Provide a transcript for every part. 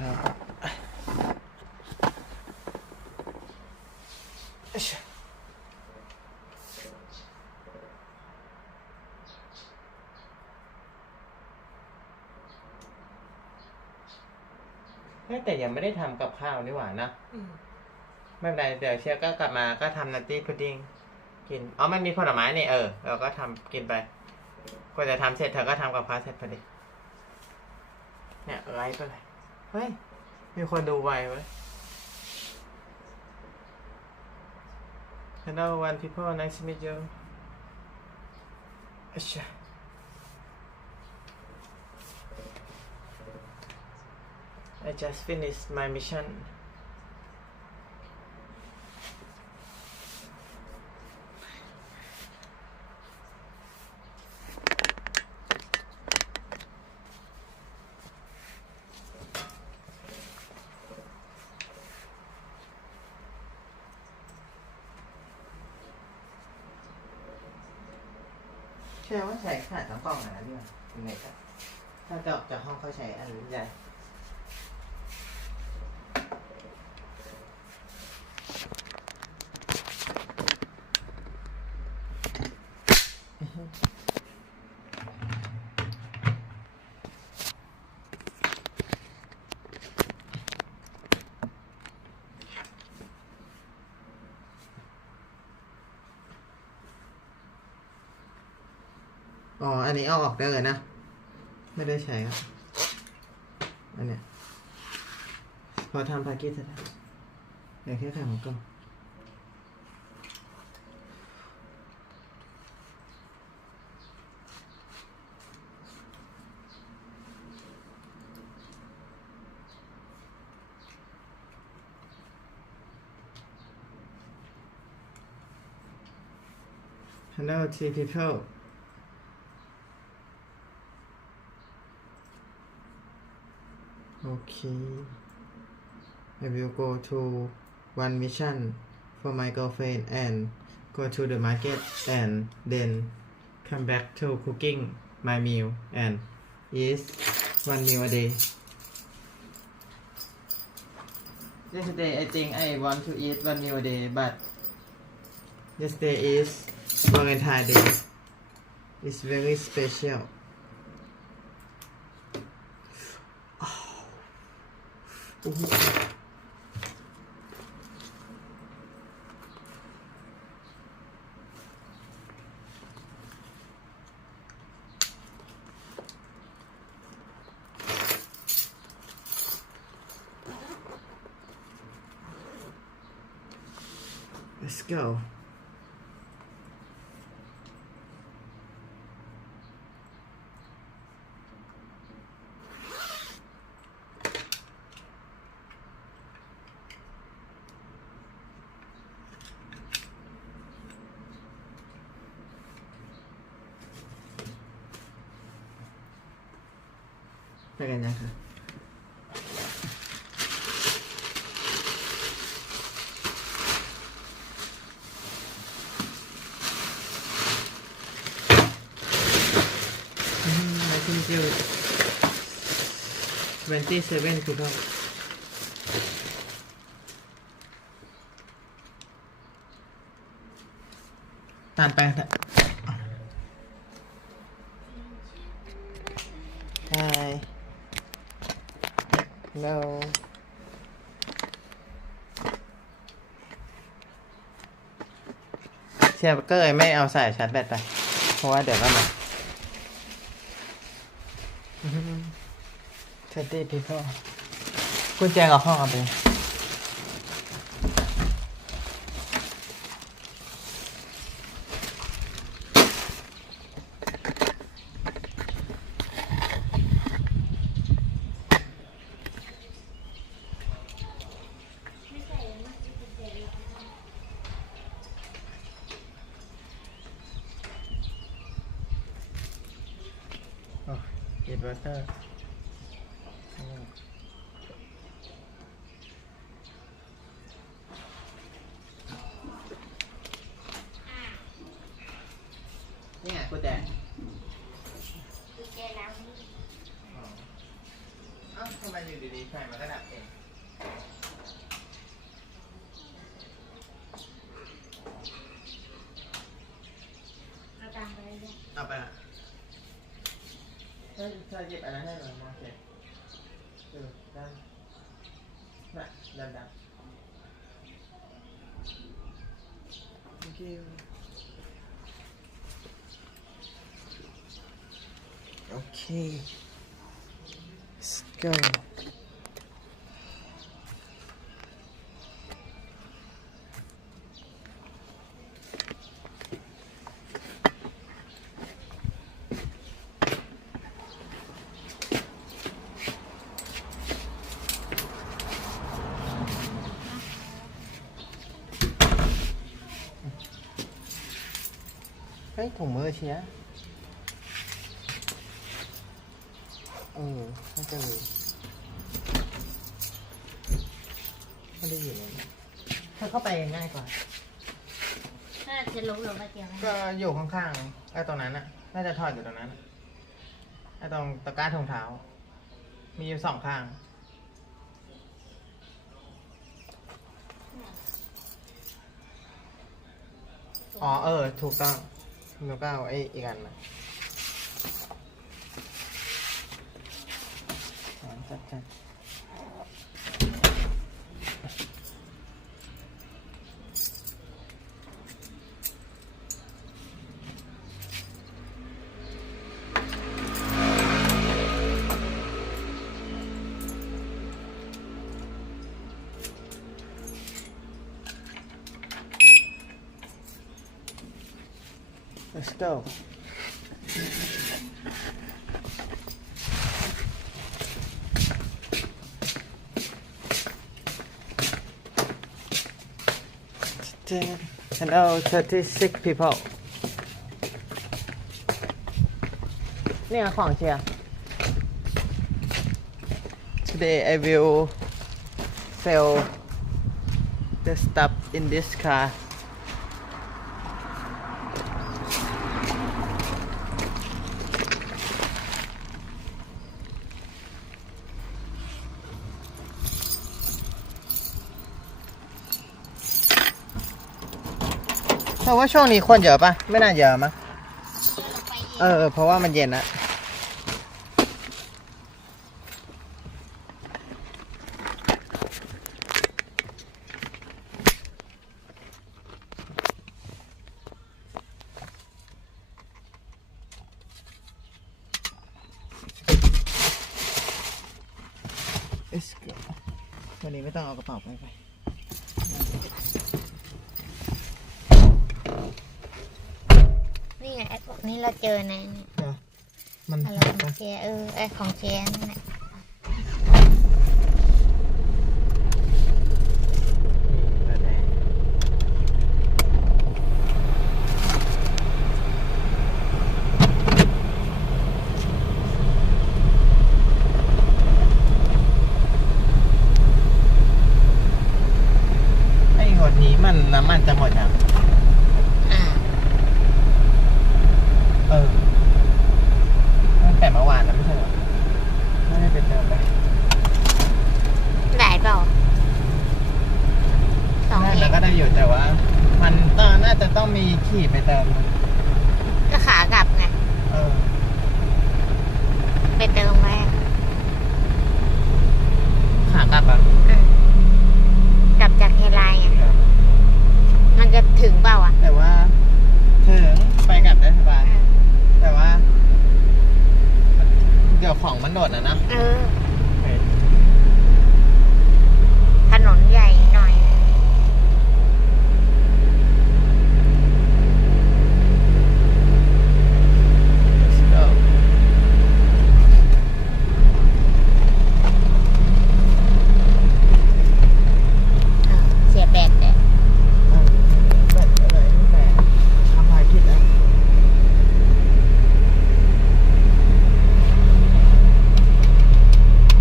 ครับแต่ยังไม่ได้ทำกับข้าวนี่หว่านะไม่เป็นไรเดี๋ยวเชียร์ก็กลับมาก็ทำนัตตี้พุดดิ้งกินมันมีผลไม้นี่เราก็ทำกินไปกว่าจะทำเสร็จเธอก็ทำกับข้าวเสร็จพอดีเนี่ยไลฟ์ไปเลยเฮ้ยมีคนดูไวเว้ย Hello one people nice to meet you I just finished my mission ใช่ว่าใช้ขนาดทั้งกล่องนะเนี่ยยังไงครับถ้าจะออกจากห้องเขาใช้อันใหญ่อันนี้เอาออกได้เลยนะไม่ได้ใช้ครับอันเนี้ยพอทำพาเกจเสร็จแล้วเดี๋ยวแค่ทำของก่อนHello three people Okay I will go to one mission for my girlfriend and go to the market and then come back to cooking my meal and eat one meal a day Yesterday I think I want to eat one meal a day but yesterday is Valentine's Day It's very special Let's go. Ganyan ka. I think you 27 to go. Tàn bang thật. Hi. Hello เชียร์ก็เลยไม่เอาสายชาร์จแบตไปเพราะว่าเดี๋ยวก็มาเทดดี้พีเพิลกุญแจกับห้องเอาไปอินเวอร์เตอร์นี่ไงกุญแจกุญแจแล้วนี่ ทำไมอยู่ดีๆไฟมันก็ดับเองเอาตังค์ไปเลย เอาไปละเธอหยิบอันนั้นให้หน่อยโอเคได้น่ะดันthank you okay let's go cái thùng mưa xí á nó cho ngườiไม่ได้อยู่เลยถ้าเข้าไปง่ายกว่าถ้าจะรู้หรือว่าเกี่ยวไหมก็อยู่ข้างๆไอ้ตรงนั้นน่ะน่าจะถอดอยู่ตรงนั้นไอ้ตรงตะกร้าถุงเท้ามีอยู่2 ข้างอ๋อถูกต้องแล้วก็เอาไอ้อีกอันมาจัดLet's go. Hello, 36 people. นี่ของเชียร์ Today I will sell the stuff in this car.แต่ว่าช่วงนี้คนเยอะปะไม่น่าเยอะมั้งเพราะว่ามันเย็นนะวันนี้ไม่ต้องเอากระเป๋าไปนี่ไงไอ้พวกนี้เราเจอในนี่มันอะไรของเชียไอ้ของเชียนั่นแหละไอ้หัวนี้มันน้ำมันจะหมดยังตั้งแต่เมื่อวานแล้วไม่ใช่เหรอไม่ได้ไปเติมไปได้เปล่าได้แล้วก็ได้อยู่แต่ว่ามันน่าจะต้องมีขี่ไปเติมก็ขากลับไงไปเติมไว้ขากลับอ่ะกลับจากเฮลายไงมันจะถึงเปล่าอ่ะแต่ว่าถึงไปกลับได้สบายแต่ว่าเดี๋ยวของมันโดดนะถนนใหญ่หน่อยเสียแบตเลยแบตอะไรแต่ทำลายผิดนะ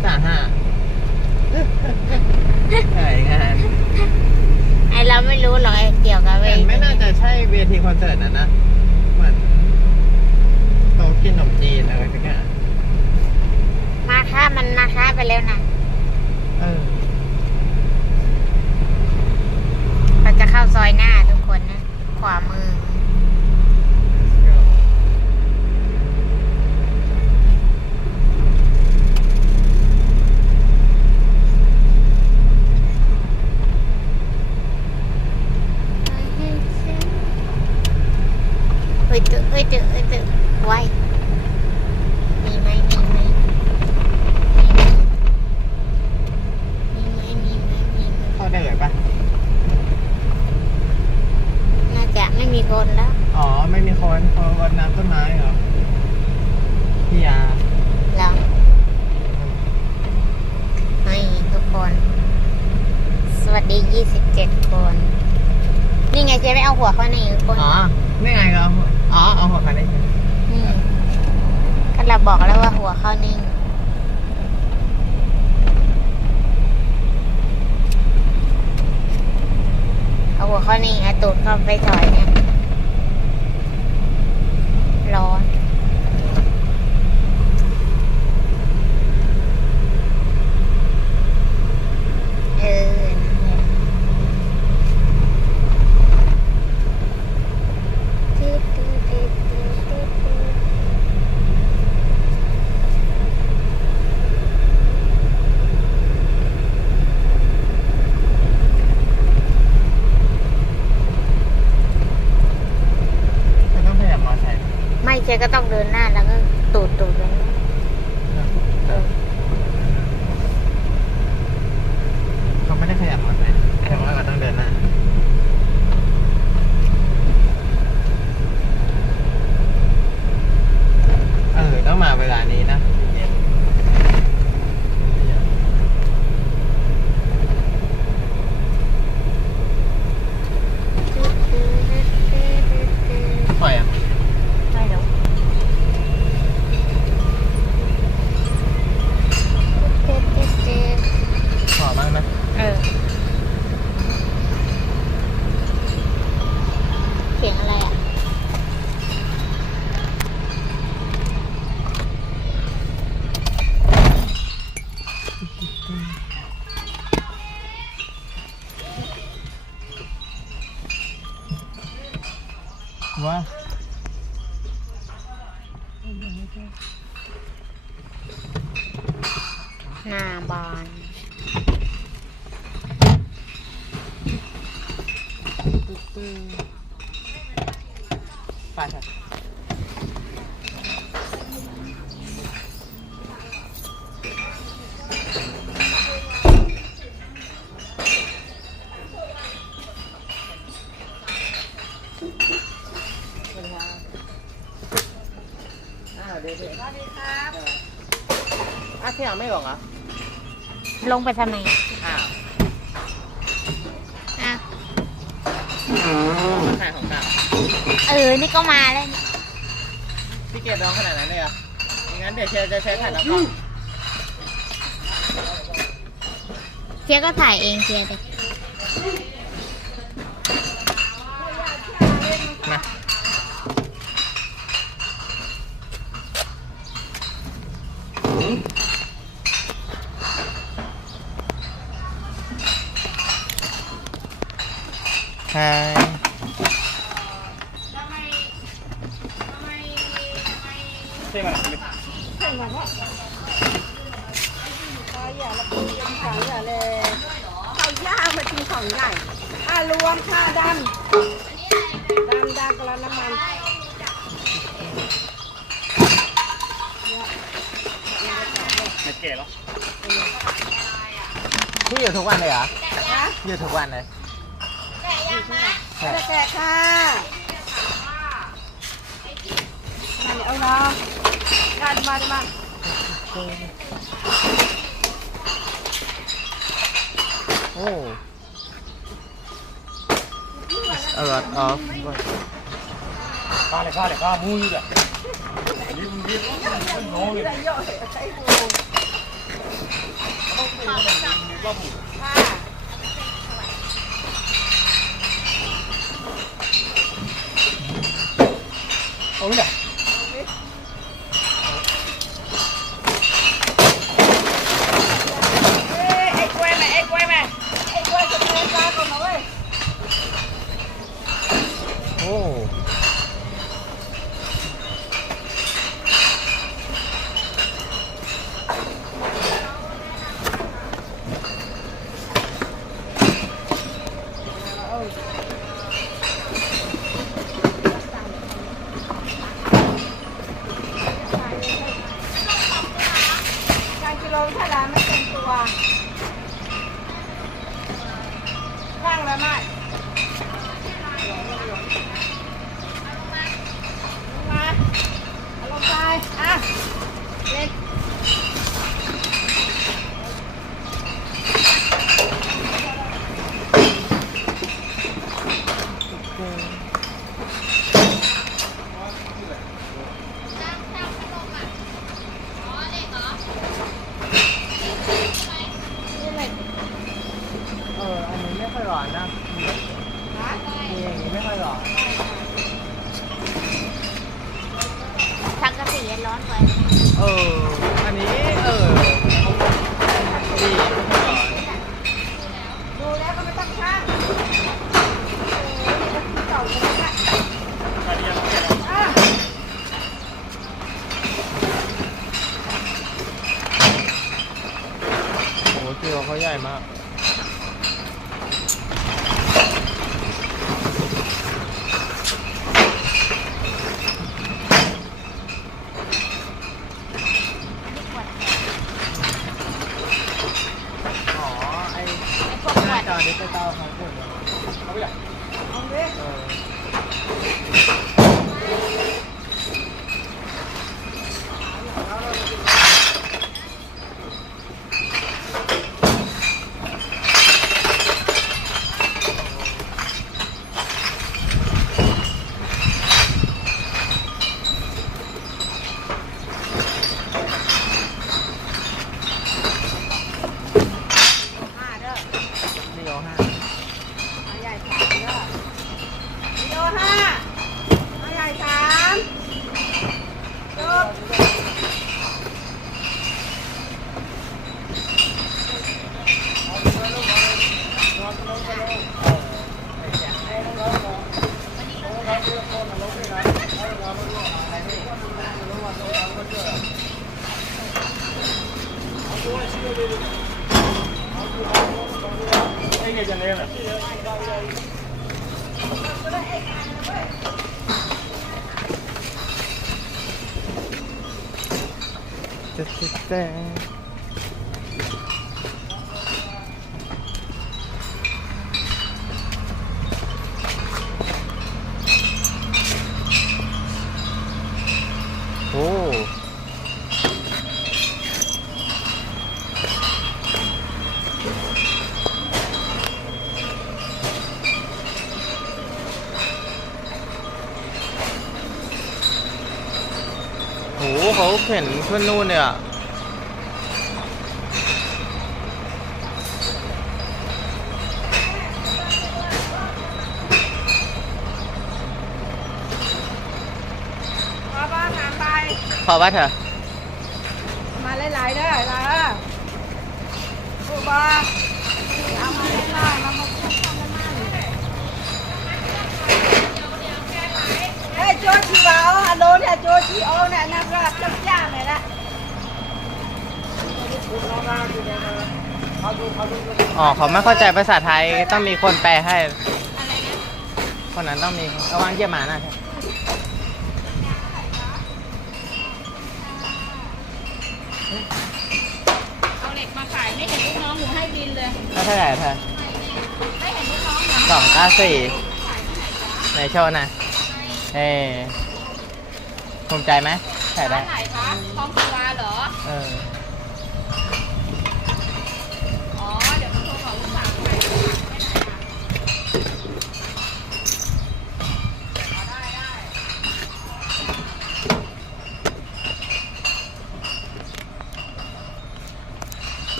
5ถ่ายงาน ไอเราไม่รู้หรอกไอเกี่ยวกับเว ไม่น่าจะใช่เวทีคอนเสิร์ตนะเหมือนโต๊ะกินขนมจีนอะไรสักอย่าง มาค่ามันมาค่าไปแล้วนะเราจะเข้าซอยหน้าทุกคนนะขวามือเฮ้ยตึไว้มีไหมเข้าได้เลยปะ น่าจะไม่มีคนแล้ว อ๋อไม่มีคนเพราะรดน้ำต้นไม้เหรอพี่ยา แล้วให้ทุกคน สวัสดี27 คน นี่ไงเจ๊ไม่เอาหัวเข้าในคน อ๋อนี่ไงครับอ๋อเอาหัวคันได้ นี่ก็เราบอกแล้วว่าหัวเข้านิ่งเอาหัวเข้านิ่งเอาตูดเข้าไปถอยเนี่ยร้อนไม่ใช่ก็ต้องเดินหน้าแล้วก็ตูดเลยเขาไม่ได้ขยับมอไซค์แต่ว่าเราต้องเดินหน้าต้องมาเวลานี้นะปล่อยอ่ะไม่รู้ขอบ้างไหมเสียงอะไรอ่ะว่าหน้าบานไปค่ะ สวัสดีครับที่เราไม่ลงเหรอ ลงไปทำไมอ้าวมาขายของเก่านี่ก็มาแล้วพี่เกดร้องขนาดนั้นเลยเหรองั้นเดี๋ยวเชียร์จะใช้ถ่ายแล้วก็เชียร์ก็ถ่ายเองเชียร์ดิมาใช่ใช่ไหมใช่ไหมพ่ออย่าละปีนของอย่าเลยเขาย่ามากินของใหญ่รวมค่ะดำกระน้ำมันไม่เก๋หรอพี่อยู่ทุกวันเลยเหรออยู่ทุกวันเลยแจกค่ะเอาเนาะการมาโอ้อร่อยอ๋อข้ามุ้ยเลยยิ้มน้องเลย ค่ะ โอ้ยเนี่ย ไอ้กล้วยมาไอ้กล้วยมาไอ้กล้วยจะเล่นปลาก่อนนะเว้ย โอ้ การกิโลถ้าร้านไม่เป็นตัวข้างละไม่มาเอาลงไปอ่ะเล็ก อันนี้ไม่ค่อยร้อนนะมีอย่างนี้ไม่ค่อยร้อน สังกะสีร้อนไป อันนี้ดีไม่ค่อยร้อน ดูแล้วก็ไม่ต้องช่างเก่าเลยนะอ่ะ โอ้คิวเขาใหญ่มาก อ๋อ ไอ้ พวก ห ขว น้า ด จอดิจิตอลเขาพูดเขาไม่อยาก เอาดิ 5 เด้อ นี่โลห้า เอาใหญ่3เด้อกิโล5เอาใหญ่3จบแต่โอ้โหเขาเข็นขึ้นนู่นเนี่ย พอบ้านถามไป พอว่าเถอะ มาหลายๆเด้อล่ะผู้บาเอามาหลายๆมาพูดกันมาเฮ้ยโจชีวาฮัลโหลเนี่ยโจชีโอเนี่ยนักรักจับย่างเลยนะ อ๋อเขาไม่เข้าใจภาษาไทยต้องมีคนแปลให้คนนั้นต้องมีระวังเยี่ยมหมานะใช่ เอาเหล็กมาขายไม่เห็นลูกน้องหนูให้บินเลย แล้วเท่าไหร่เธอ ไม่เห็นลูกน้องเหรอ 294ในโชว์นะภูมิใจไหมใส่ได้ ร้านไหนคะคลองศิลาเหรอ อ๋อ เดี๋ยวมาโทรบอกลูกสาวไปไหนได้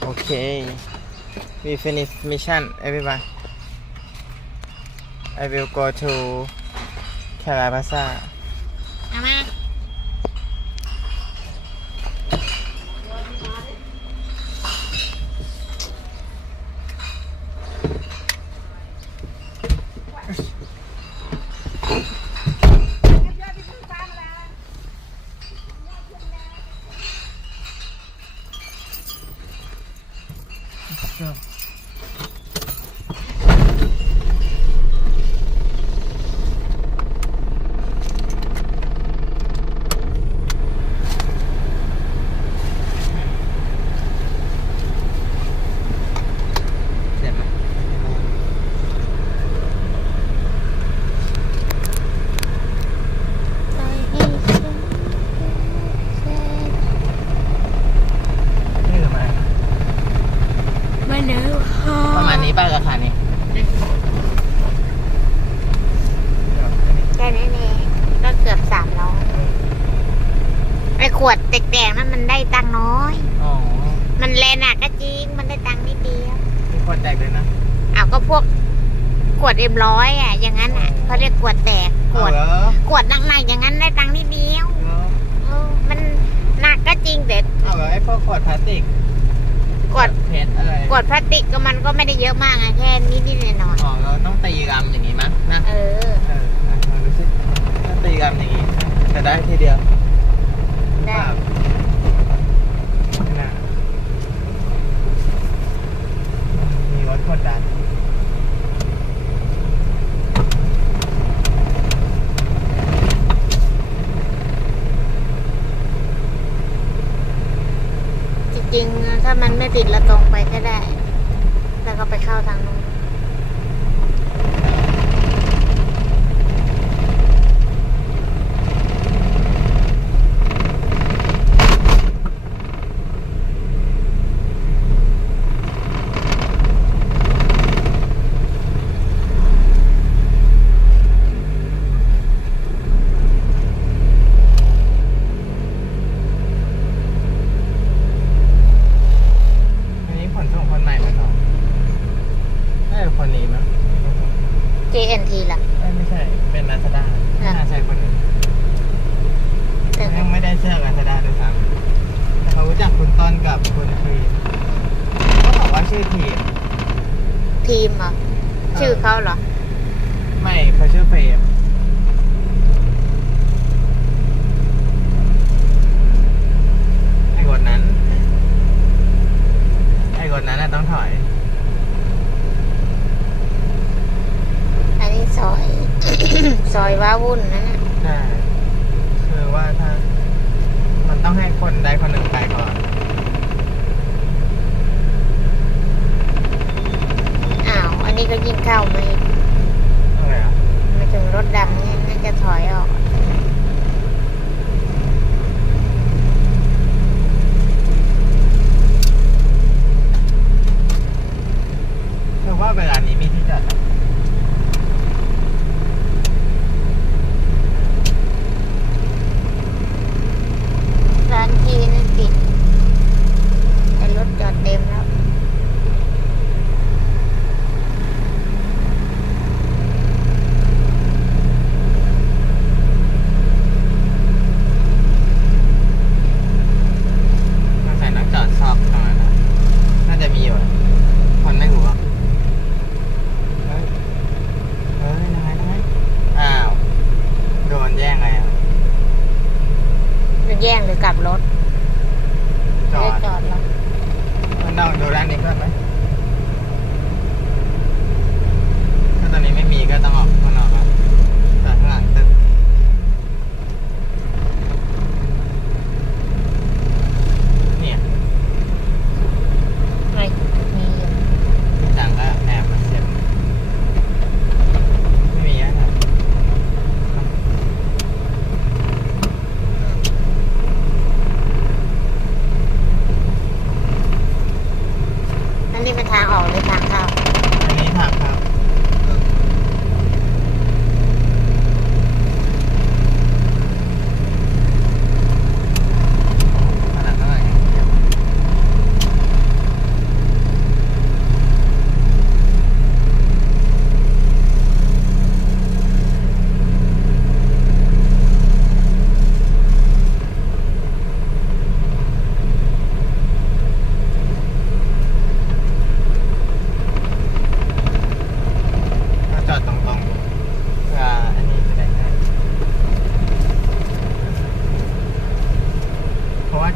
Okay, we finish mission, everyone. I will go to Calabasa. เอามา Go. เจ็บไหม นี่ทำไม มาเนอะ ประมาณนี้ป้าราคานี้ แค่นี้เองก็เกือบ300ไอ้ขวดแตกๆนั้นมันได้ตังค์น้อย อ๋อ มันแลหนักก็จริง มันได้ตังค์นิดเดียว มีคนแตกเลยนะ เอาก็พวกขวดM100อ่ะ อย่างนั้นอ่ะเขาเรียกขวดแตก ขวด เอาเหรอ ขวดหนักๆอย่างนั้นได้ตังค์นิดเดียวมันหนักก็จริงแต่ เอาเหรอไอ้พวกขวดพลาสติก ขวด เพชรอะไร ขวดพลาสติกก็มันก็ไม่ได้เยอะมากอะแค่นิดๆหน่อย อ๋อเราต้องตีกรัมอย่างนี้มั้งนะ ๆเออ ลองดูสิถ้าตีกรัมอย่างนี้จะได้ทีเดียว ได้ นี่นะมีรถกดดัน จริงๆถ้ามันไม่ติดเราตรงไปก็ได้ แล้วก็ไปเข้าทางนู้น อันนี้ขนส่งคนใหม่ไหมต่อน่าจะคนนี้มั้ง JNT ล่ะ ไม่ใช่ เป็นลาซาด้าน่าใช่คนนี้ แต่ ยังไม่ได้เชื่อลาซาด้าด้วยซ้ำแต่เขารู้จักคุณต้นกับคุณทีมก็บอกว่าชื่อทีม ทีมเหรอ ชื่อเขาเหรอ ไม่เขาชื่อเฟรมไอ้คนนั้น ไอ้คนนั้นน่ะต้องถอย อันนี้ซอย ซอยว้าวุ่นนั่นน่ะ ใช่คือว่าถ้า มันต้องให้คนใดคนหนึ่งไปก่อน อ้าว อันนี้ก็ยิ่งเข้ามาอีก อะไรอ่ะ มาถึงรถดำนี่น่าจะถอยออก คือว่าเวลานี้มีที่จอดไหม ร้านทีนั่นปิดแต่รถจอดเต็มแล้ว ต้องใส่นักจอดซอกตรงนั้นนะน่าจะมีอยู่อะคนไม่รู้อ่ะเฮ้ยยังไงอ้าว โดนแย่งไงอ่ะ มันแย่งหรือกลับรถ จอ ไม่ ด ได้จอดหรอก มันต้องดูด้านนี้ก่อนไหมถ้าตอนนี้ไม่มีก็ต้องออกข้างนอกครับจอดข้างหลังตึกเนี่ย ไม่มีอยู่ จังก็แอบมาเสียบไม่มีอะครับ อัน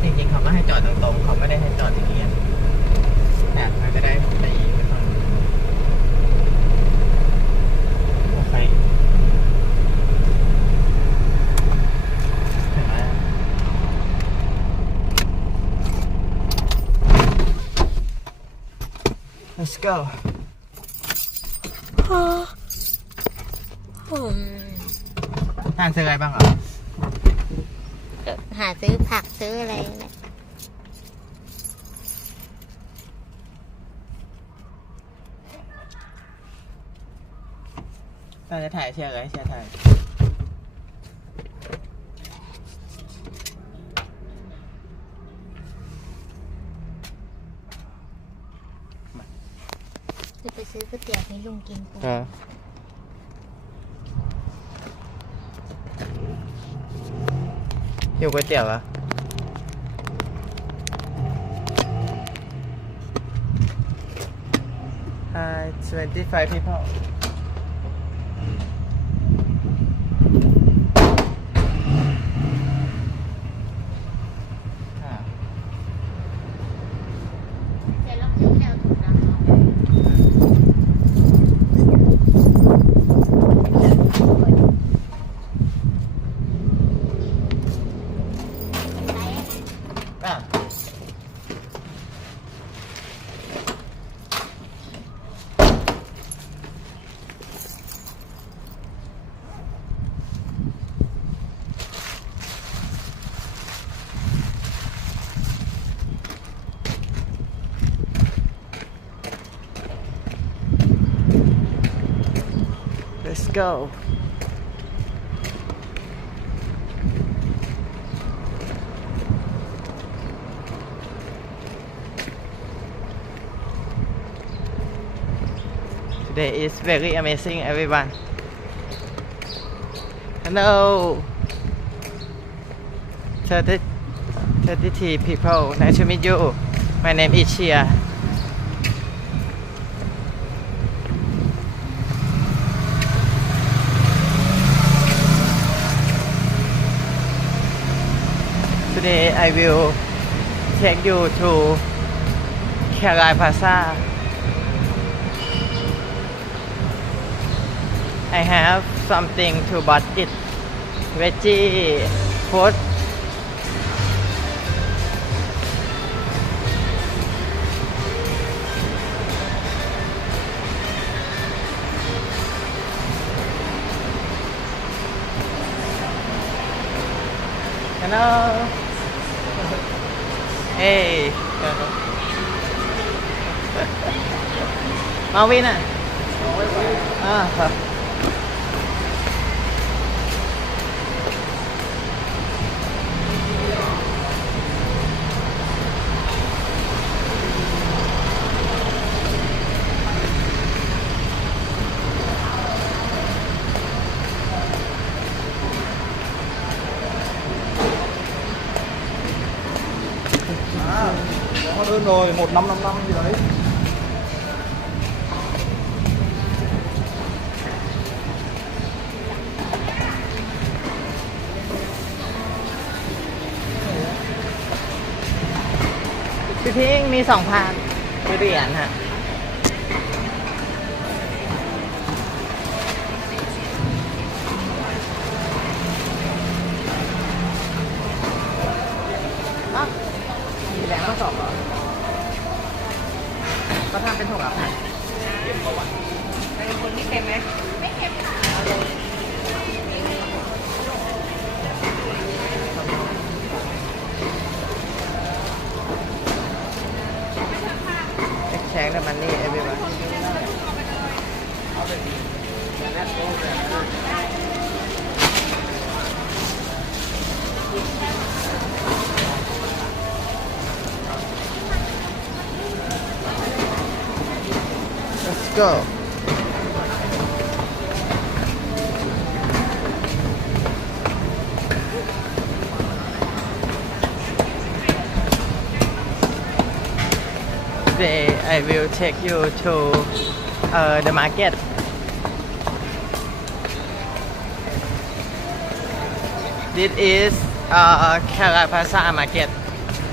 จริงๆเขาไม่ให้จอดตรงๆเขาไม่ได้ให้จอดอย่างนี้เนี่ยมันก็ได้ไปอีกไปฝั่งนู้นโอเคเห็นไหม Let's go ทานซื้ออะไรบ้างเหรอ หาซื้อผักซื้ออะไรแหละ ตอนจะถ่ายเชียร์เลยเชียร์ถ่ายจะไปซื้อก๋วยเตี๋ยวให้ลุงกินกู หิวก๋วยเตี๋ยวอะ25 people เดี๋ยวเราซื้อแนวถุงดำเนาะ อ่ะ Let's go Today is very amazing, everyone. Hello, 33 people. Nice to meet you. My name is Cheer. Today I will take you to Cheer Plaza. I have something to buy it. Veggie food. Hello. Hey. Marvin à? À, Hóa đơn rồi 1555 gì đấy.พี่พิงมี2,000คือเหรียญฮะอ้าวมีแรงมา2เหรอก็ทำเป็นถุงอ่ะค่ะเก็บประวัติ เป็นคนที่เค็มไหมไม่เค็มค่ะ Exchange the money everyone. Let's go. Today I will take you to the market. This is Cheer Plaza market.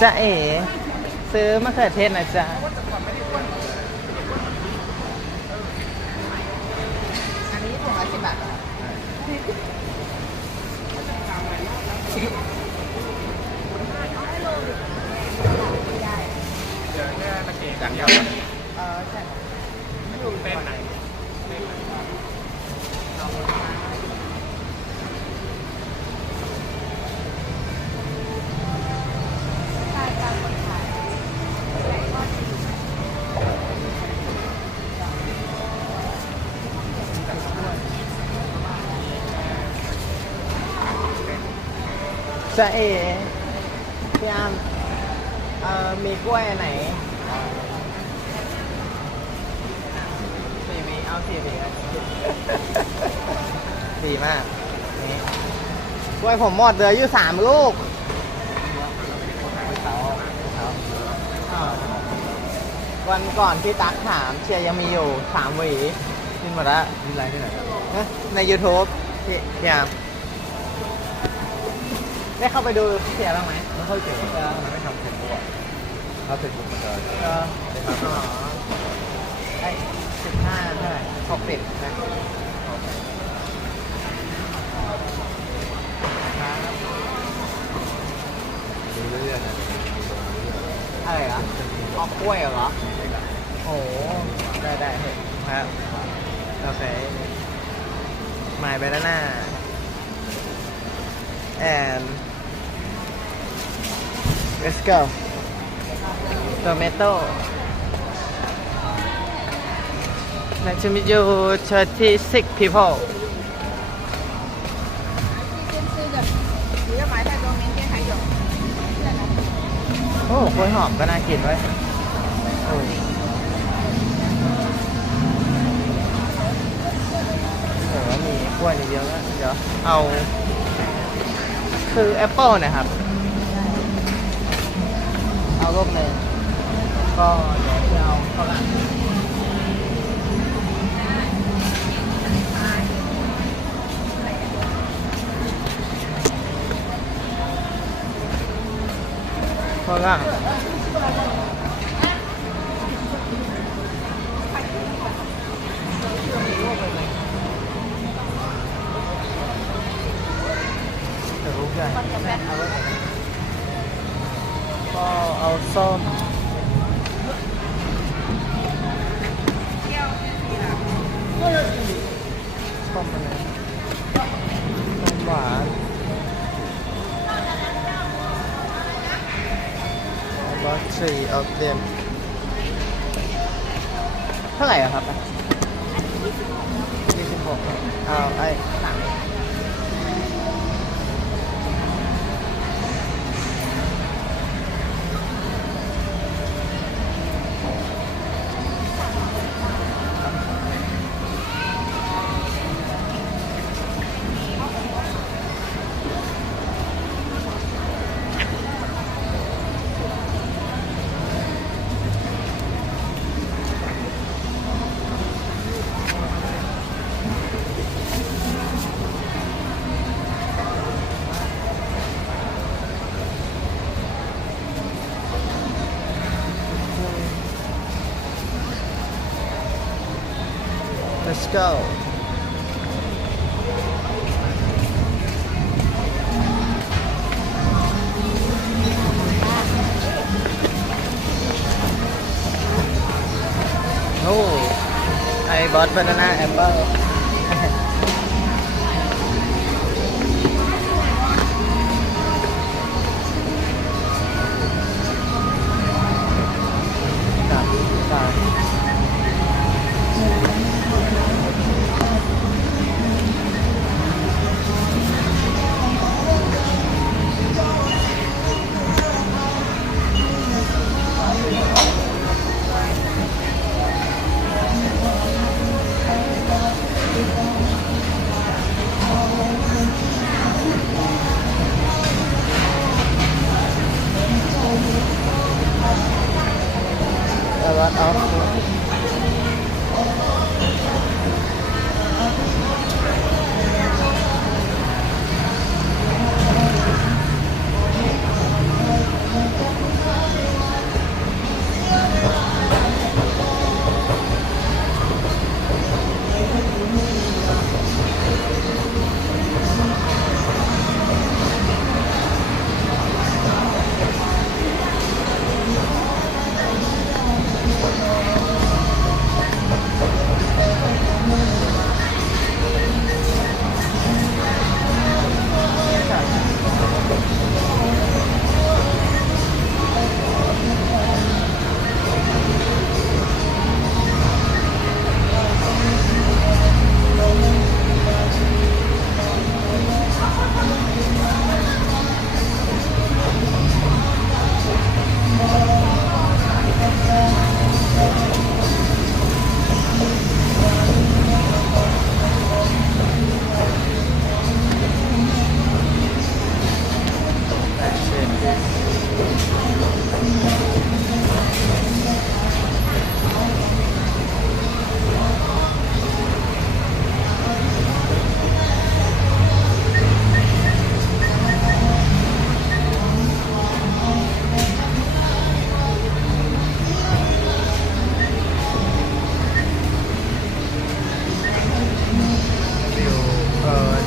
จ๊ะเอ๋ซื้อมะเขือเทศนะจ๊ะอันนี้ถุงละ10 บาทอย่างเดียว ใช่ เต้นไหน ใช่การคนขาย จ๊ะเอ๋พี่อามมีกล้วยอันไหน4 วีเอา4 วีดีมากนี่กล้วยผมหมดเหลืออยู่3 ลูกวันก่อนที่ตั๊กถามเชียร์ยังมีอยู่3 หวีกินหมดแล้ว นี่ไรที่ไหน ใน YouTube พี่อามได้เข้าไปดูเชียร์บ้างไหม ไม่ค่อยเก่งนะมันไม่ทำเสร็จตัวถ้าเสร็จปุ๊บมันจะ ก็ไอ้15เท่าไหร่60นะดูเรื่อยๆนะ อะไรเหรอออกกล้วยเหรอ โอ้ได้เห็นครับโอเคหมายไปแล้วนะ and let's go tomato nice to meet you 36 people 不要买太多，明天还有。 โอ้กล้วยหอมก็น่ากินไว้ยโอ้แต่ว่ามีกล้วยนิดเดียวก็เดี๋ยวเอาคือแอปเปิลนะครับ เอาลูกหนึ่งก็เดี๋ยวจะเอาข้าวหลามข้าวหลามเดี๋ยวรู้กันเอาไว้ก็เอาส้มส้มอะไรส้มหวานabout 3 of them เท่าไหร่อะครับ26เอาไอ้หนังLet's go โอ้ไอ้บอสบานาน่าแอปเปิ้ลlot of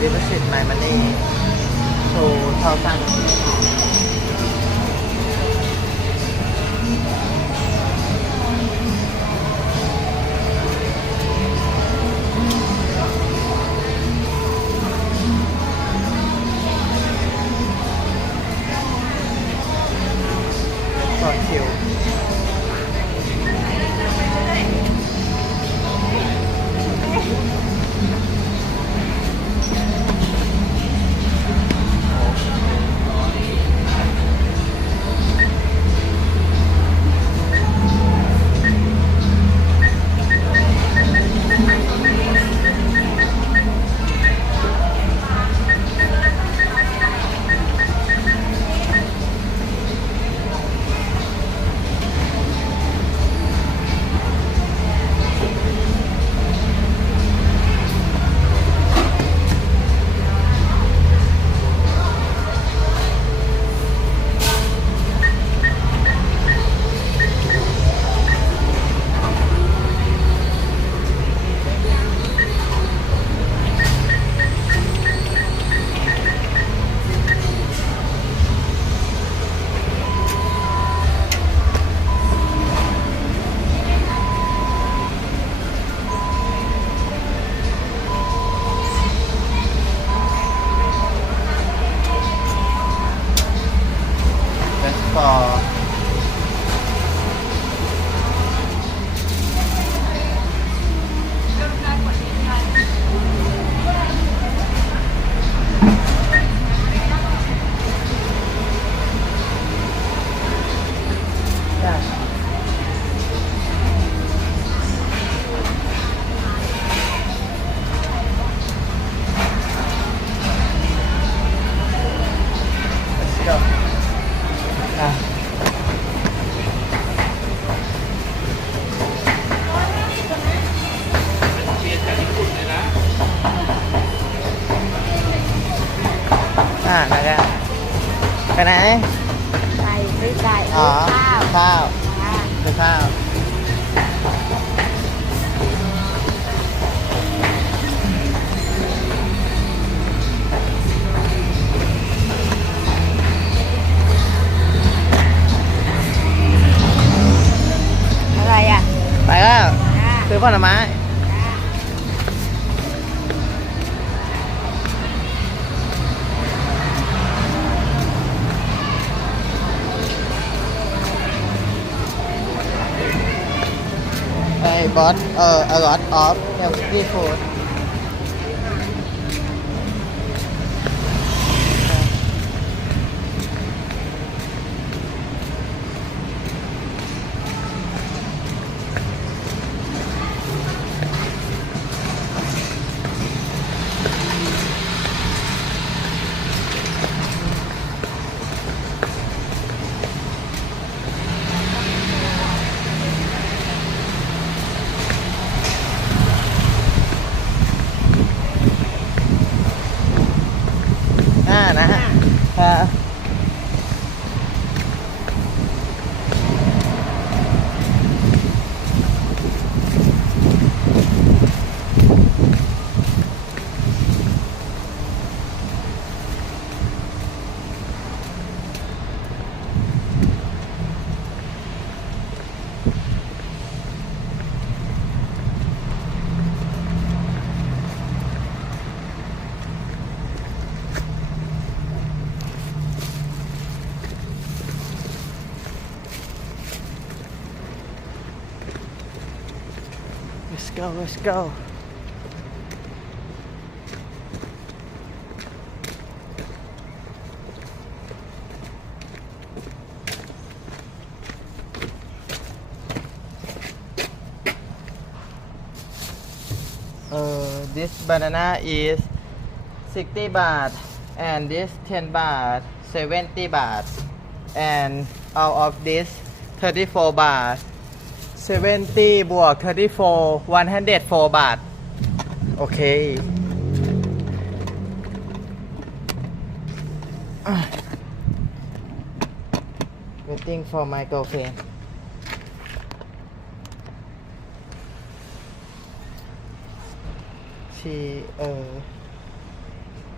deposit my money to 1,000 ก่อนคิวไปไหน ไปซื้อไก่ อ๋อ ข้าว ข้าว ค่ะ ซื้อข้าวอะไรอ่ะ ไปแล้ว จ้า ซื้อผลไม้ I bought a lot of healthy food.นะฮะครับLet's go, let's go. This banana is 60 baht and this 10 baht, 70 baht, and out of this 34 baht, 70 บวก 34 104 บาท โอเค waiting for my girlfriend she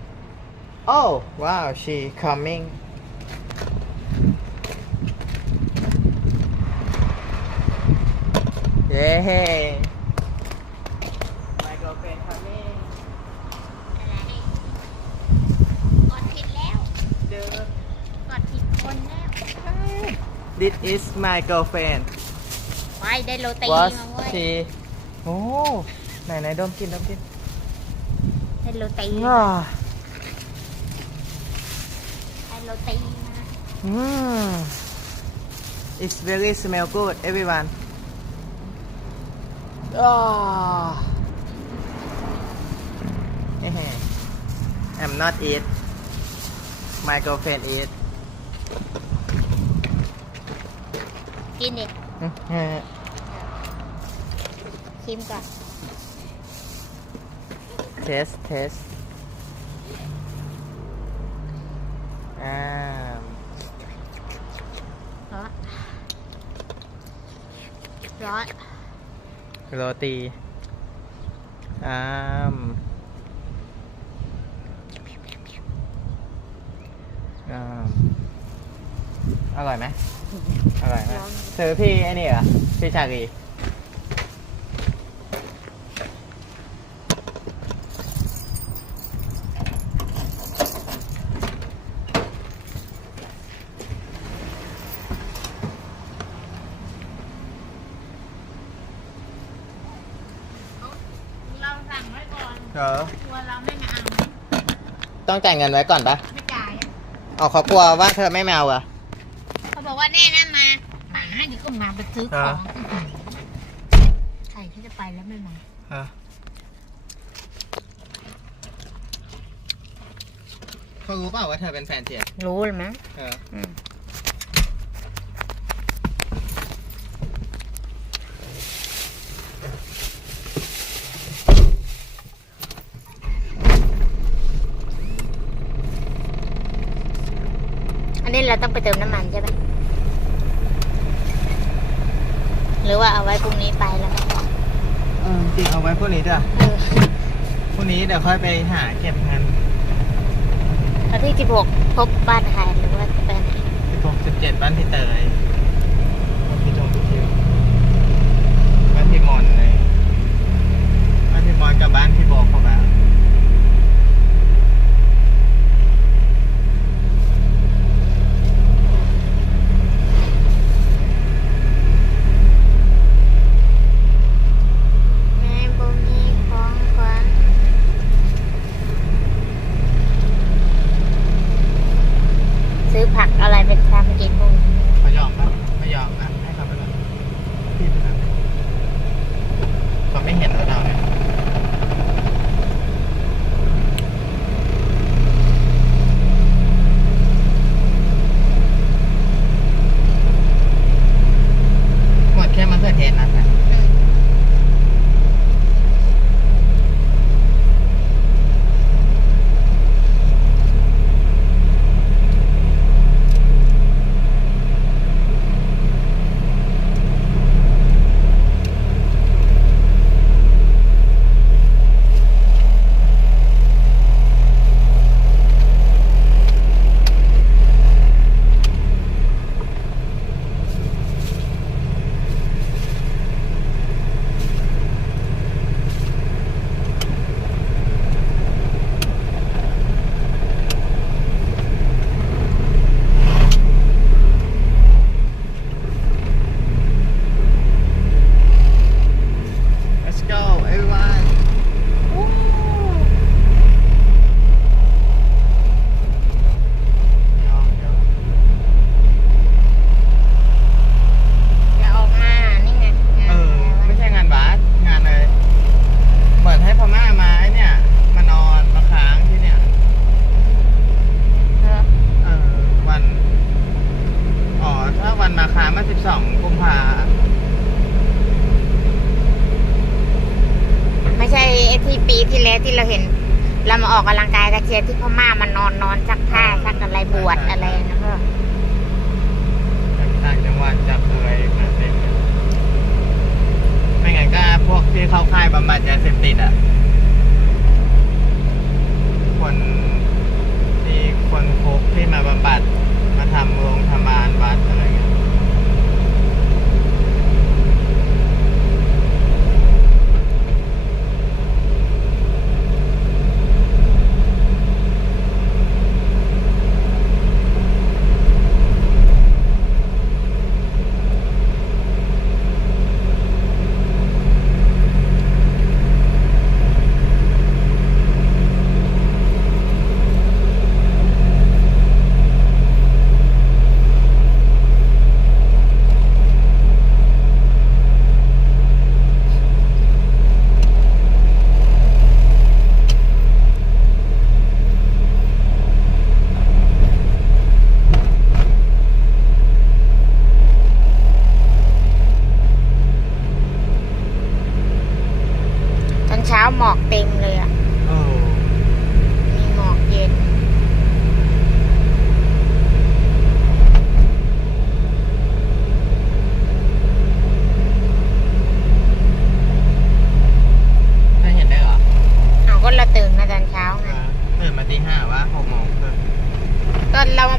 oh wow she coming yeah my girlfriend coming กดผิดแล้ว กดผิดคนแล้ว this is my girlfriend ไปได้โรตี was มาเว้ย she โอ้ไหนดมกิน ได้โรตี อ่า ได้โรตีมา it's very smell good everyone I'm not eat my girlfriend eat กินดิชิมก่อน taste ร้อน โรตีอร่อยไหมอร่อยไหมซื้อพี่ไอ้นี่เหรอพี่ชาลีเราสั่งไว้ก่อน ตัวเราไม่มาเอา ต้องจ่ายเงินไว้ก่อนปะ ไม่จ่าย เอาเขากลัวว่าเธอไม่มาเอาเหรอ เขาบอกว่าแน่นะมาหมาเดี๋ยวก็มาไปซื้อของใครที่จะไปแล้วไม่มา เขารู้เปล่าว่าเธอเป็นแฟนเจีย รู้หรือมั้ง อันนี้เราต้องไปเติมน้ำมันใช่ไหมหรือว่าเอาไว้พรุ่งนี้ไปแล้วกัน จริงเอาไว้พวกนี้ด้วยพวกนี้เดี๋ยวค่อยไปหาเก็บเงิน แล้วที่16พบบ้านใครหรือว่าไปไหน 17บ้านพี่เตยบ้านพี่จงพี่คิวบ้านพี่มอนเลยบ้านพี่มอนกับบ้านพี่โบเขาแบบซื้อผักอะไรเป็นทำกินพวกนี้ เขายอมปะไม่ยอมอ่ะให้เขาไปเลยพี่ไปทำเขาไม่เห็นเราเนี่ยหมดแค่มะเขือเทศนะ12 กุมภา ไม่ใช่ไอ้ที่ปีที่แล้วที่เราเห็น เรามาออกกำลังกายกระเทียมที่พม่ามันนอนซักผ้าซักอะไรบวชอะไรนะพ่อ ต่างจังหวัดจะเคยมาเป็นไม่งั้นก็พวกที่เข้าค่ายบำบัดยาเสพติดอ่ะคน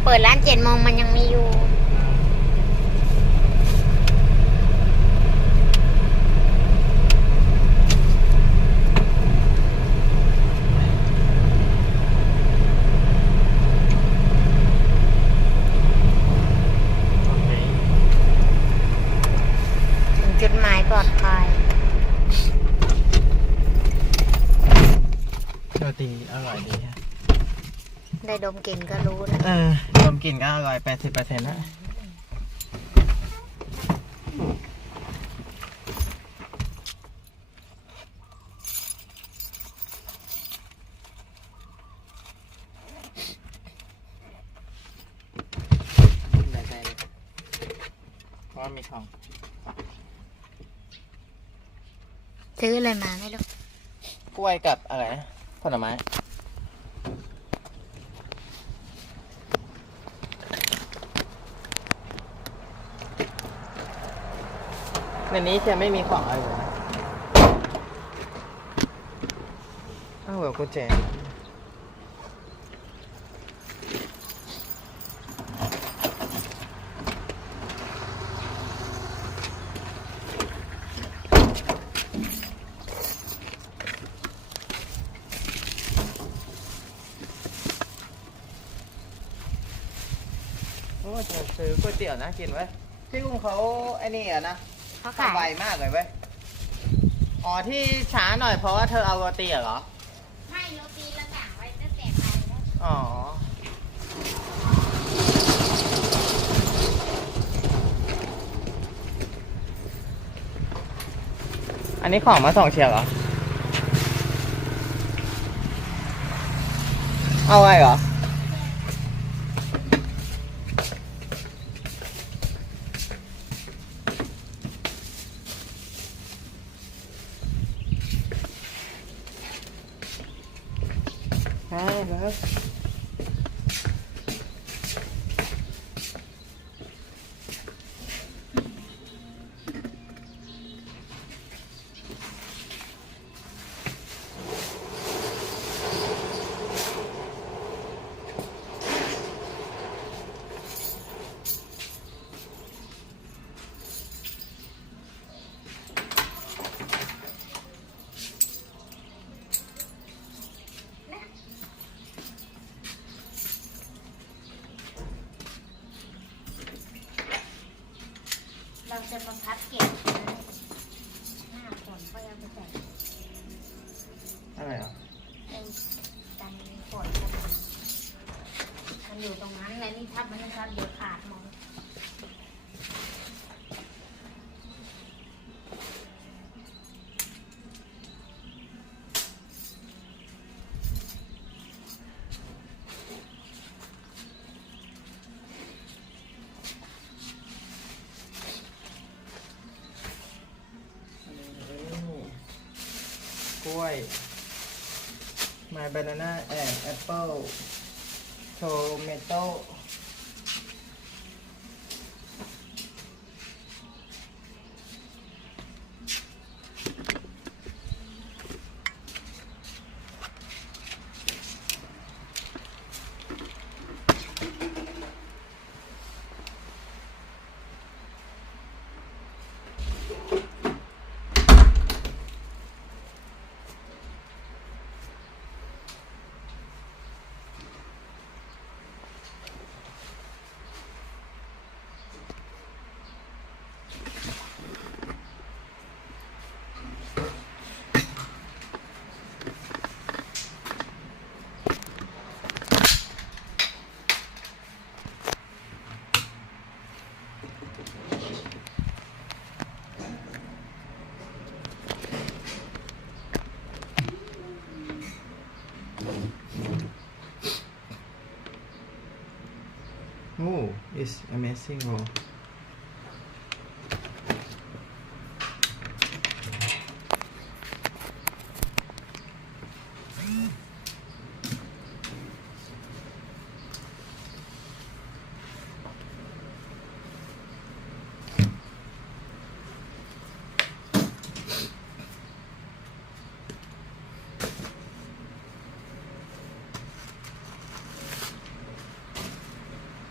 เปิดร้าน7 โมงมันยังมีอยู่ถึงจุดหมายปลอดภัยโรตีอร่อยดีฮะ ได้ดมกลิ่นก็รู้แล้ว ดมกลิ่นก็อร่อย 80%นะได้ใจเลยเพราะว่ามีของ ซื้ออะไรมาไม่รู้ กล้วยกับอะไรนะผลไม้ในนี้จะไม่มีของอะไรเลยนะอ้าวกุญแจโอ้จะซื้อก๋วยเตี๋ยวนะกินไว้พี่กุ้งเขาไอ้นี่อ่ะนะ เขาขาย ทำไวมากเลยเว้ย อ๋อที่ช้าหน่อยเพราะว่าเธอเอาโรตีเหรอ ไม่โรตีเราสั่งไว้ตั้งแต่ไปแล้ว อ๋อ อันนี้ของมาส่งเชียร์เหรอ เอาอะไรเหรอ ใช่ครับเราจะมาพัดเก็บหน้าฝนก็ยังไปใส่ อะไรเหรอ เป็นกันฝนมันอยู่ตรงนั้นและนี่ทับมันนะครับเดี๋ยวขาดมองกล้วย My banana and apple tomato โอ้ it's amazing โอ้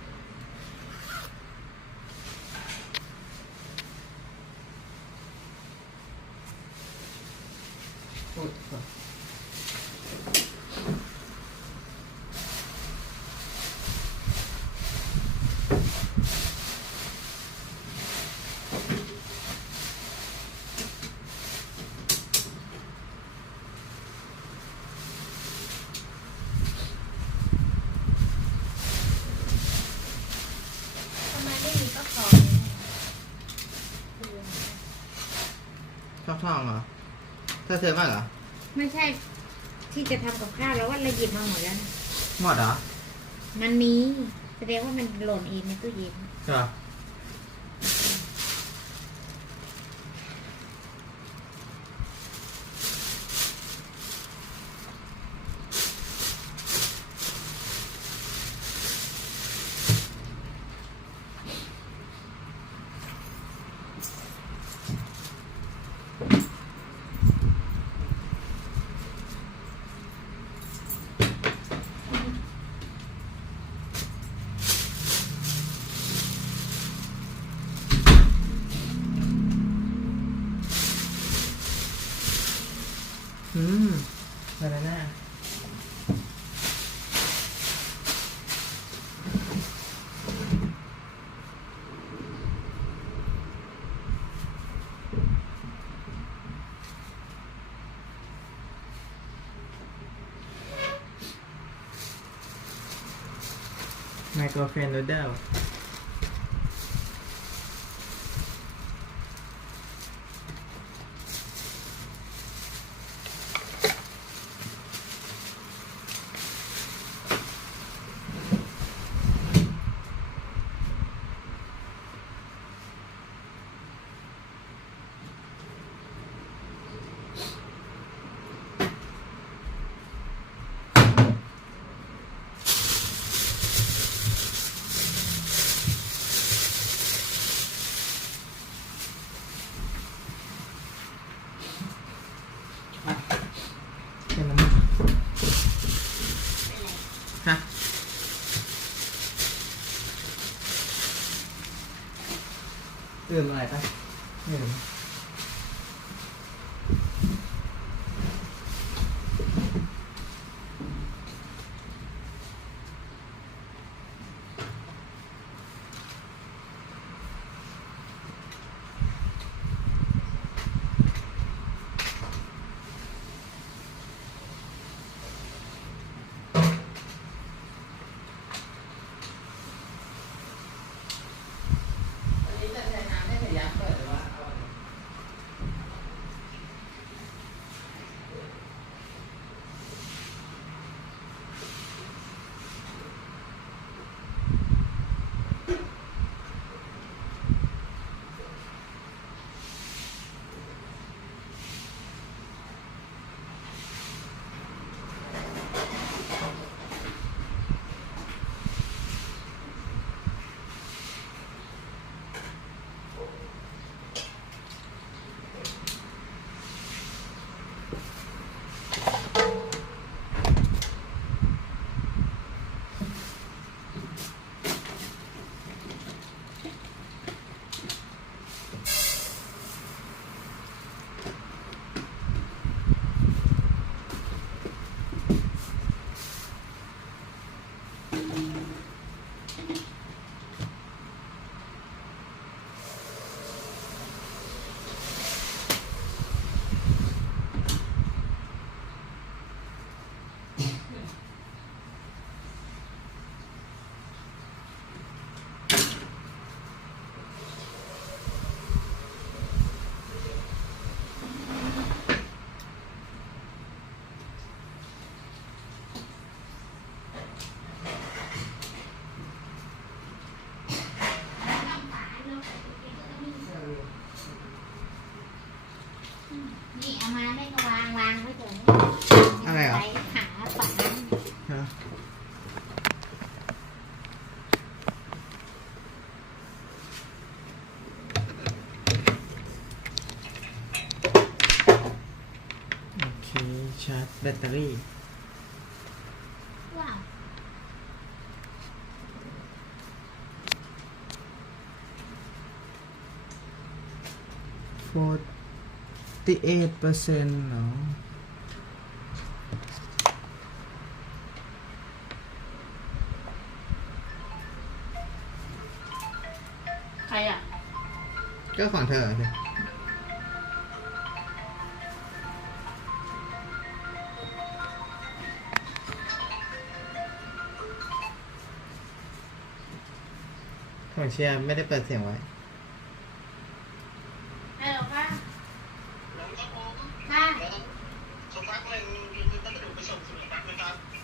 ฟักทองเหรอเธอซื้อมาเหรอ ไม่ใช่ที่จะทำกับข้าวแล้วว่าเราหยิบมาหมดแล้วนะ หมดเหรอ มันมีแสดงว่ามันหล่นเองในตู้เย็น เหรออะไรนะไมโครเฟนนูเดิลเป็นอะไรฮะลืมอะไรปะไม่ลืมนี่เอามาไม่ก็วางไว้ก่อน อะไรเหรอ ใส่หาฝา ฮะโอเคชาร์จแบตเตอรี่ ว้าว 48%เนาะ ใครอ่ะ ก็ของเธอใช่ของเชียร์ไม่ได้เปิดเสียงไว้ ฮัลโหลค่ะ ไ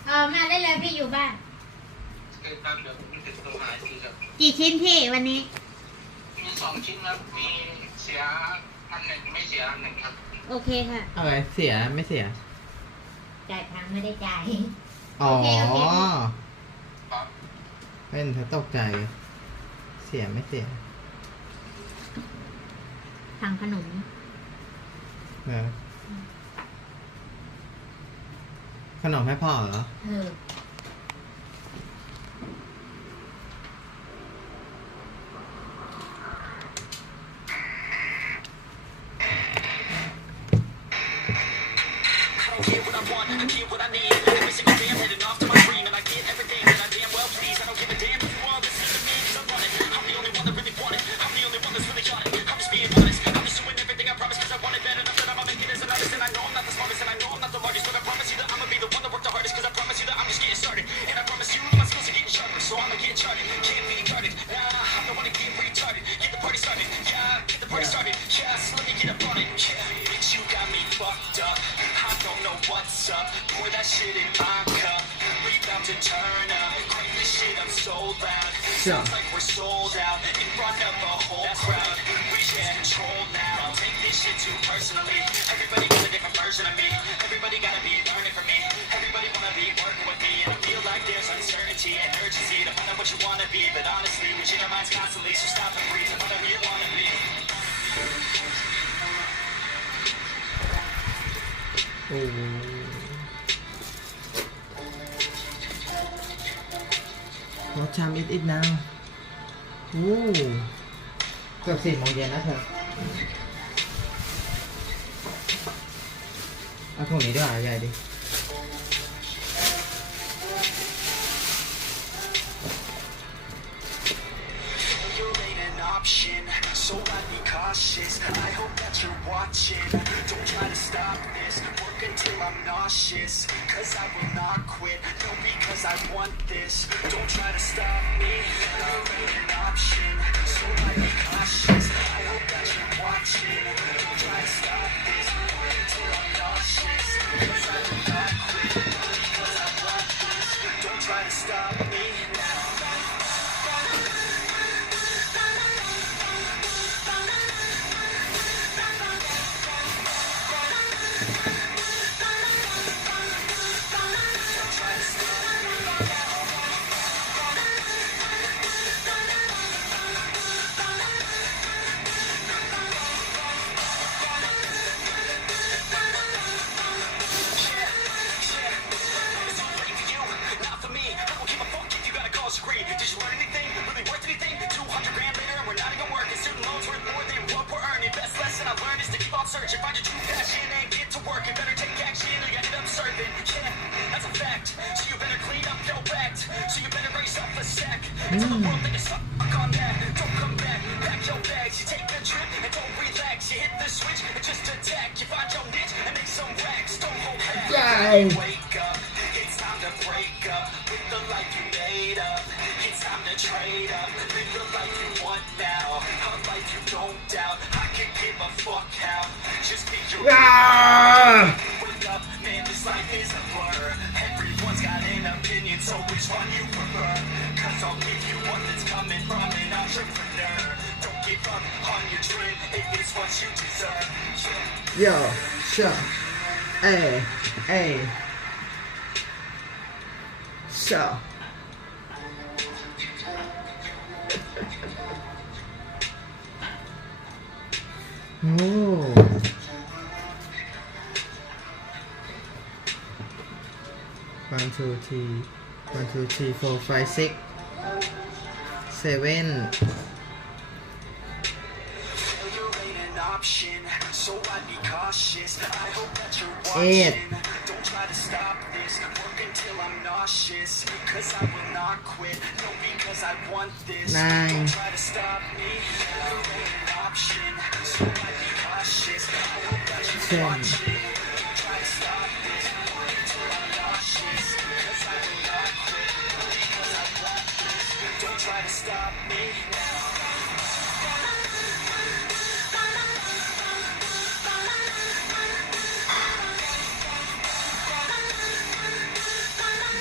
มาได้เลยพี่อยู่บ้าน ครับเดี๋ยวผมติดตัวหาทีครับ กี่ชิ้นพี่วันนี้ มี2 ชิ้นครับมีเสียอันหนึ่งไม่เสียอันหนึ่งครับ โอเคค่ะ อะไรเสียไม่เสีย จ่ายตังค์ไม่ได้จ่าย อ๋อ โอเคโอเค ครับ เป็นถ้าตกใจ เสียไม่เสีย สั่งขนม เออขนมให้พ่อเหรอ Sounds like we're sold out in front of a whole crowd. We can't control now. Take this shit too personally. Everybody got a different version of me. Everybody gotta be learning from me. Everybody wanna be working with me. And I feel like there's uncertainty and urgency to find out what you wanna be. But honestly, we change our minds constantly. So stop and breathe and whatever you wanna be. โอ้What time is it now โอ้เกือบ4 โมงเย็นนะเธอเอาถุงนี้ด้วยใหญ่ดิ So I'd be cautious. I hope that you're watching. Don't try to stop this. Work until I'm nauseous. Cause I will not quit. No, because I want this. Don't try to stop me. I ain't an option. So I'd be cautious. I hope that you're watching. Don't try to stop this. Work until I'm nauseous. Cause I will not quit. No, because I want this. Don't try to stop me. Search and find your true passion and get to work and better take action or you end up serving. Yeah, that's a fact. So you better clean up your act. So you better raise up a sack. And tell the world that you suck on that. Don't come back. Pack your bags. You take the trip and don't relax. You hit the switch and just attack. You find your niche and make some racks. Don't hold back. Wake up. It's time to break up with the life you made up. It's time to trade up. Live the life you want now. A life you don't doubt. I can give a fuck how. Just be your wake up, man, this life is a blur. Everyone's got an opinion, so which one you prefer? Cause I'll give you one that's coming from an entrepreneur. Don't give up on your dream if it's what you deserve. Yo, sure. Hey, hey. Sure. Oh. 1, 2, 3, 1, 2, 3, 4, 5, 6, 7. So I'd be cautious. I hope that you're 8. watching. Don't try to stop this. Work until I'm nauseous. Cause I will not quit. No, because I want this. 9. Don't try to stop me. There ain't an option. So I'd be cautious. I hope that you're 10. watching. Don't try to stop this. Work until I'm nauseous. Cause I will not quit. No, because I want this. Don't try to stop me.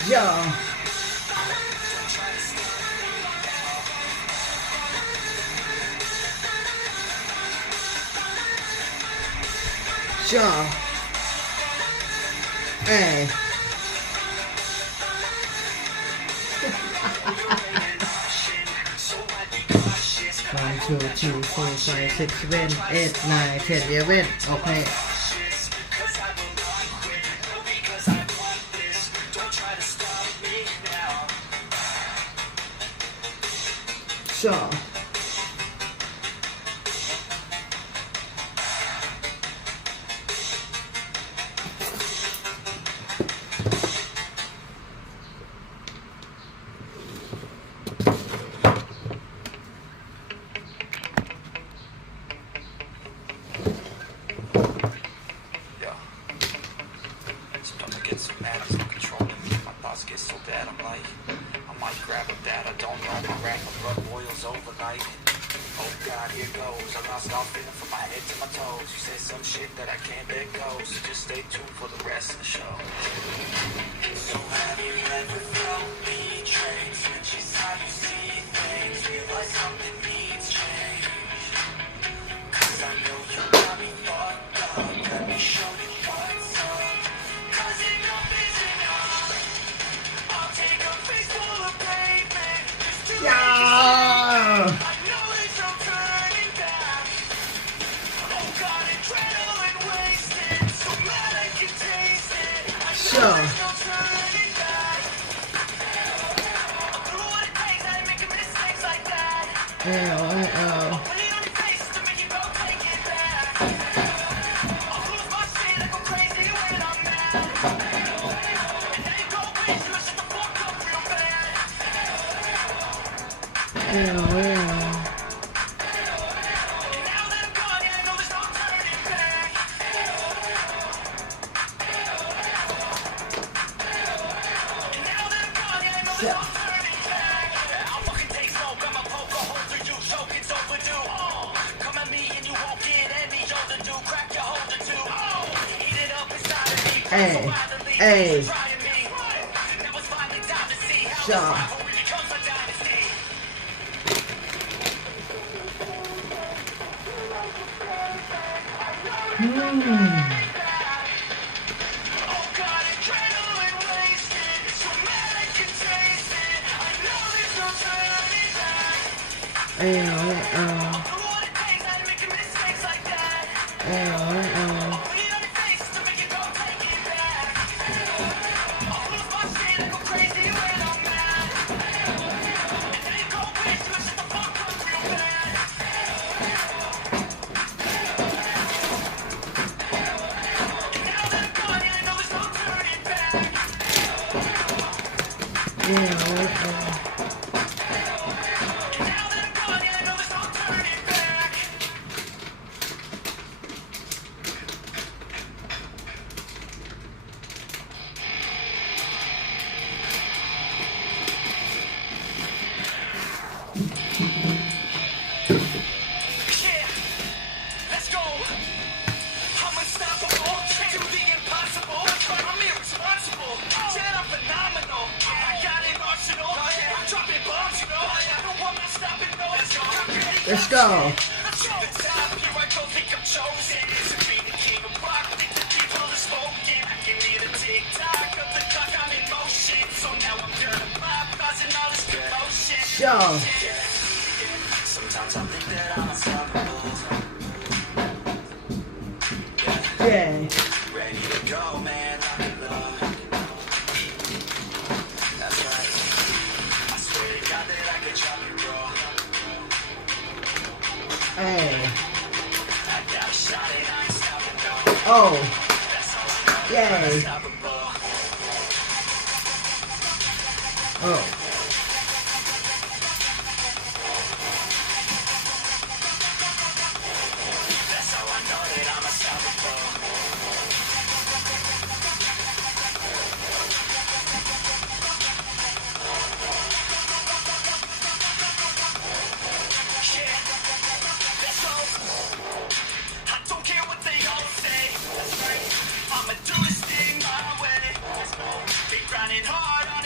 Yeah. Sure. Hey. 1, 2, 3, 4, 5, 6, 7, 8, 9, 10, 11. Okay. Sure. Stomach gets so mad, I'm so controlling me. My thoughts get so bad, I'm like, I might grab a bat, I don't know. My rack, my blood boils over like, oh God, here goes. I lost all feeling from my head to my toes. You say some shit that I can't let go, so just stay tuned for the rest of the show. So have you ever felt betrayed? Switches how you see things, realize something needs change. Cause I know you got me fucked up, let me show you what's up. Cause enough is enough. I'll take a face full of pavement just to Yeah. I know there's no turning back. Oh God, adrenaline wasted, so mad I can taste it. I know Sure. there's no turning back. I'll do what it takes, I ain't making mistakes like that. Put it on your face to make you go take it back. I'll lose my shit, I go crazy when I'm mad. And then you go bitch, you shut the fuck up real bad. And now that I'm gone, yeah, I know there's no turning back. And now that I'm gone, yeah, I know there's no turning back. I'll fucking take smoke, I'ma poke a hole through you, choke, it's overdue. Come at me and you won't get any older, dude. Crack your holder too. Eat it up inside of me. Hey, So violently, hey. trying me. Now it's finally time to see how Sure. this rivalry becomes a dynasty. Oh God, adrenaline wasted, so mad I can taste it. I know there's no turning back. I'll do what it takes, I ain't making mistakes like that. Put it on your face to make you go take it back. I'll lose my shit, I go crazy when I'm mad. And then you go bitch, you shut the fuck up real bad. And now that I'm gone, yeah, I know there's no turning back. And now that I'm gone, yeah, I know there's no turning back. Yeah, let's go. I'm unstoppable. Do the impossible. I'm irresponsible. Yeah, I'm phenomenal. I got an arsenal. I'm dropping bombs, you know. I don't want my stopping, no. Let's go. To the top, here I go, think I'm chosen. To be the king of rock, think the people are smoking. I can hear the tick-tock of the clock, I'm in motion. So now I'm gonna pop, causing all this commotion. Sure. Sometimes I think that I'm unstoppable. Yeah. Ready to go, man. Lock and load. That's right. I swear to God that I could chop you, bro. Hey. I got a shot and I ain't stopping, no. Oh. That's all I know. Yay. Unstoppable. Oh. That's how I know that I'm unstoppable. Yeah, let's go. I don't care what they all say. That's right. I'ma do this thing my way. Let's go. Been grinding hard.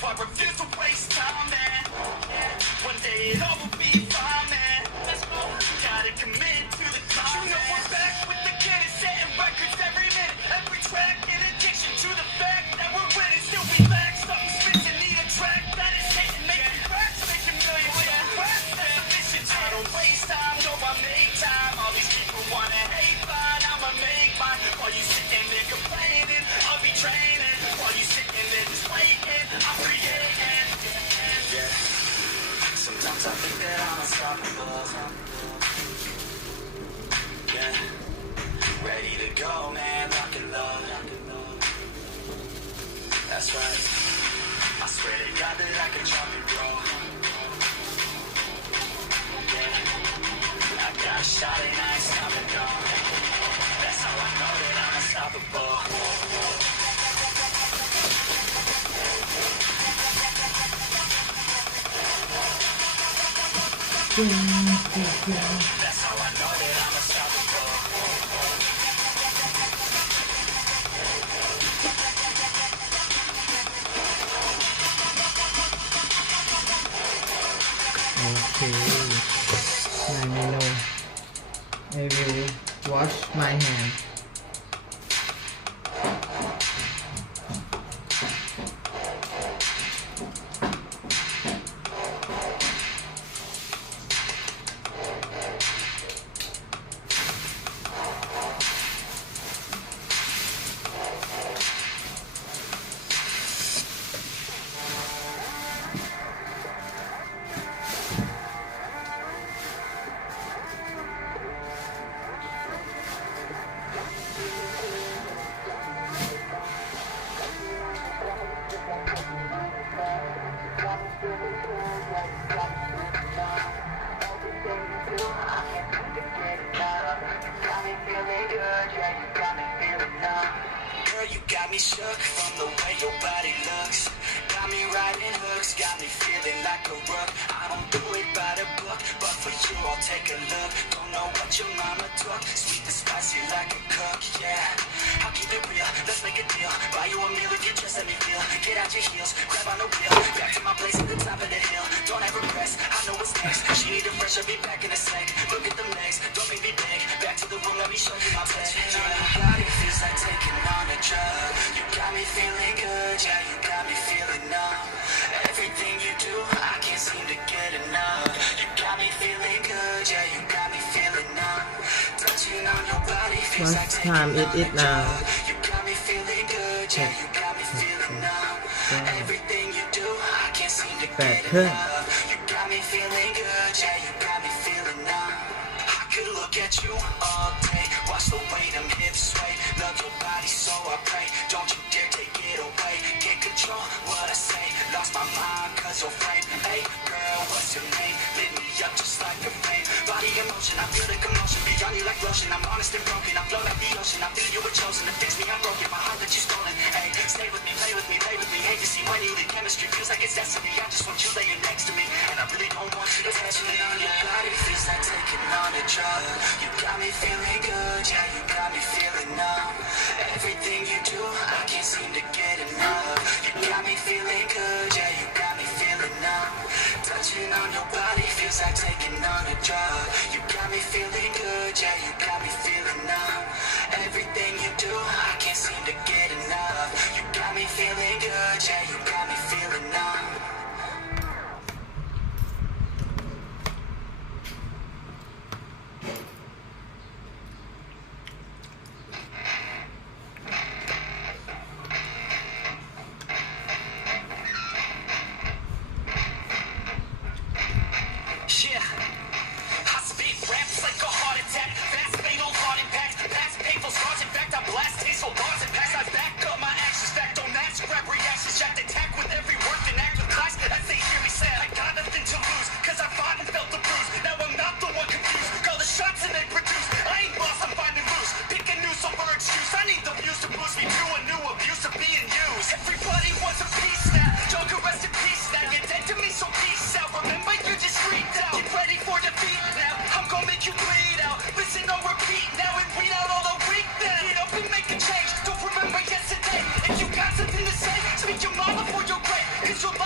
so I refuse to waste time, man. One day it all will be fine, man. Let's go. Gotta commit to the climb. You know we're back with the kid and setting records every minute, every track. In addiction to the fact that we're winning, still we lack something spitting. Need a track that is hitting, making tracks, making millions. That's sufficient. I don't waste time, no, I make time. All these people wanna hate, fine, I'ma make mine. While you sitting there complaining, I'll be training. While you sitting there just waiting, I'm creating. Yeah. Sometimes I think that I'm unstoppable. Yeah. Ready to go, man, lock and load. That's right. I swear to God that I can jump and roll. Yeah. I got a shot and I ain't stopping, no. That's how I know that I'm unstoppable. That's how I know that I'm unstoppable. Okay. Now I know. I will wash my hand. Girl, you got me shook from the way your body looks. Got me riding hooks, got me feeling like a rook. I don't do it by the book, but for you I'll take a look. Don't know what your mama took, sweet and spicy like a cook, yeah. I'll keep it real, let's make a deal. Buy you a meal if you just let me feel. Get out your heels, grab on the wheel. Back to my place at the top of the hill. Don't ever press, I know what's next. She need a fresh, I'll be back in a sec. Look at them legs, don't make me beg. Back to the room, let me show you my bed. Your body feels like taking on a drug. You got me feeling good, yeah, you got me feeling numb. Everything you do, I can't seem to get enough. You got me feeling good, yeah, you got me feeling numb. Touching on your body feels like taking on a drug. You got me feeling good, yeah, you got me feeling numb. Everything you do, I can't seem to get enough. You got me feeling good, yeah, you got me feeling numb. I could look at you all day, watch the way them hips sway. Love your body, so I pray. Don't you dare take it away. Can't control what I say. Lost my mind, cause you're frame. Hey, girl, what's your name? Lit me up just like a flame. Body in motion, I feel the commotion. Beyond you like lotion, I'm honest and broken. I float like the ocean, I feel you were chosen. To fix me, I'm broken, my heart that you stolen. Hey, stay with me, play with me, lay with me. Hate to see when you leave, chemistry feels like it's destiny. I just want you laying next to me, and I really don't want you to touch me. On your body feels like taking on a drug. You got me feeling good, yeah, you got me feeling numb. Everything you do, I can't seem to get enough. You got me feeling good, yeah, you got me feeling numb. Touching on your body feels like taking on a drug. You got me feeling good, yeah, you got me feeling numb. Everything you do, I can't seem to get enough. You got me feeling good, yeah, you got me feeling numb. Speak your mind before you're great, 'cause you're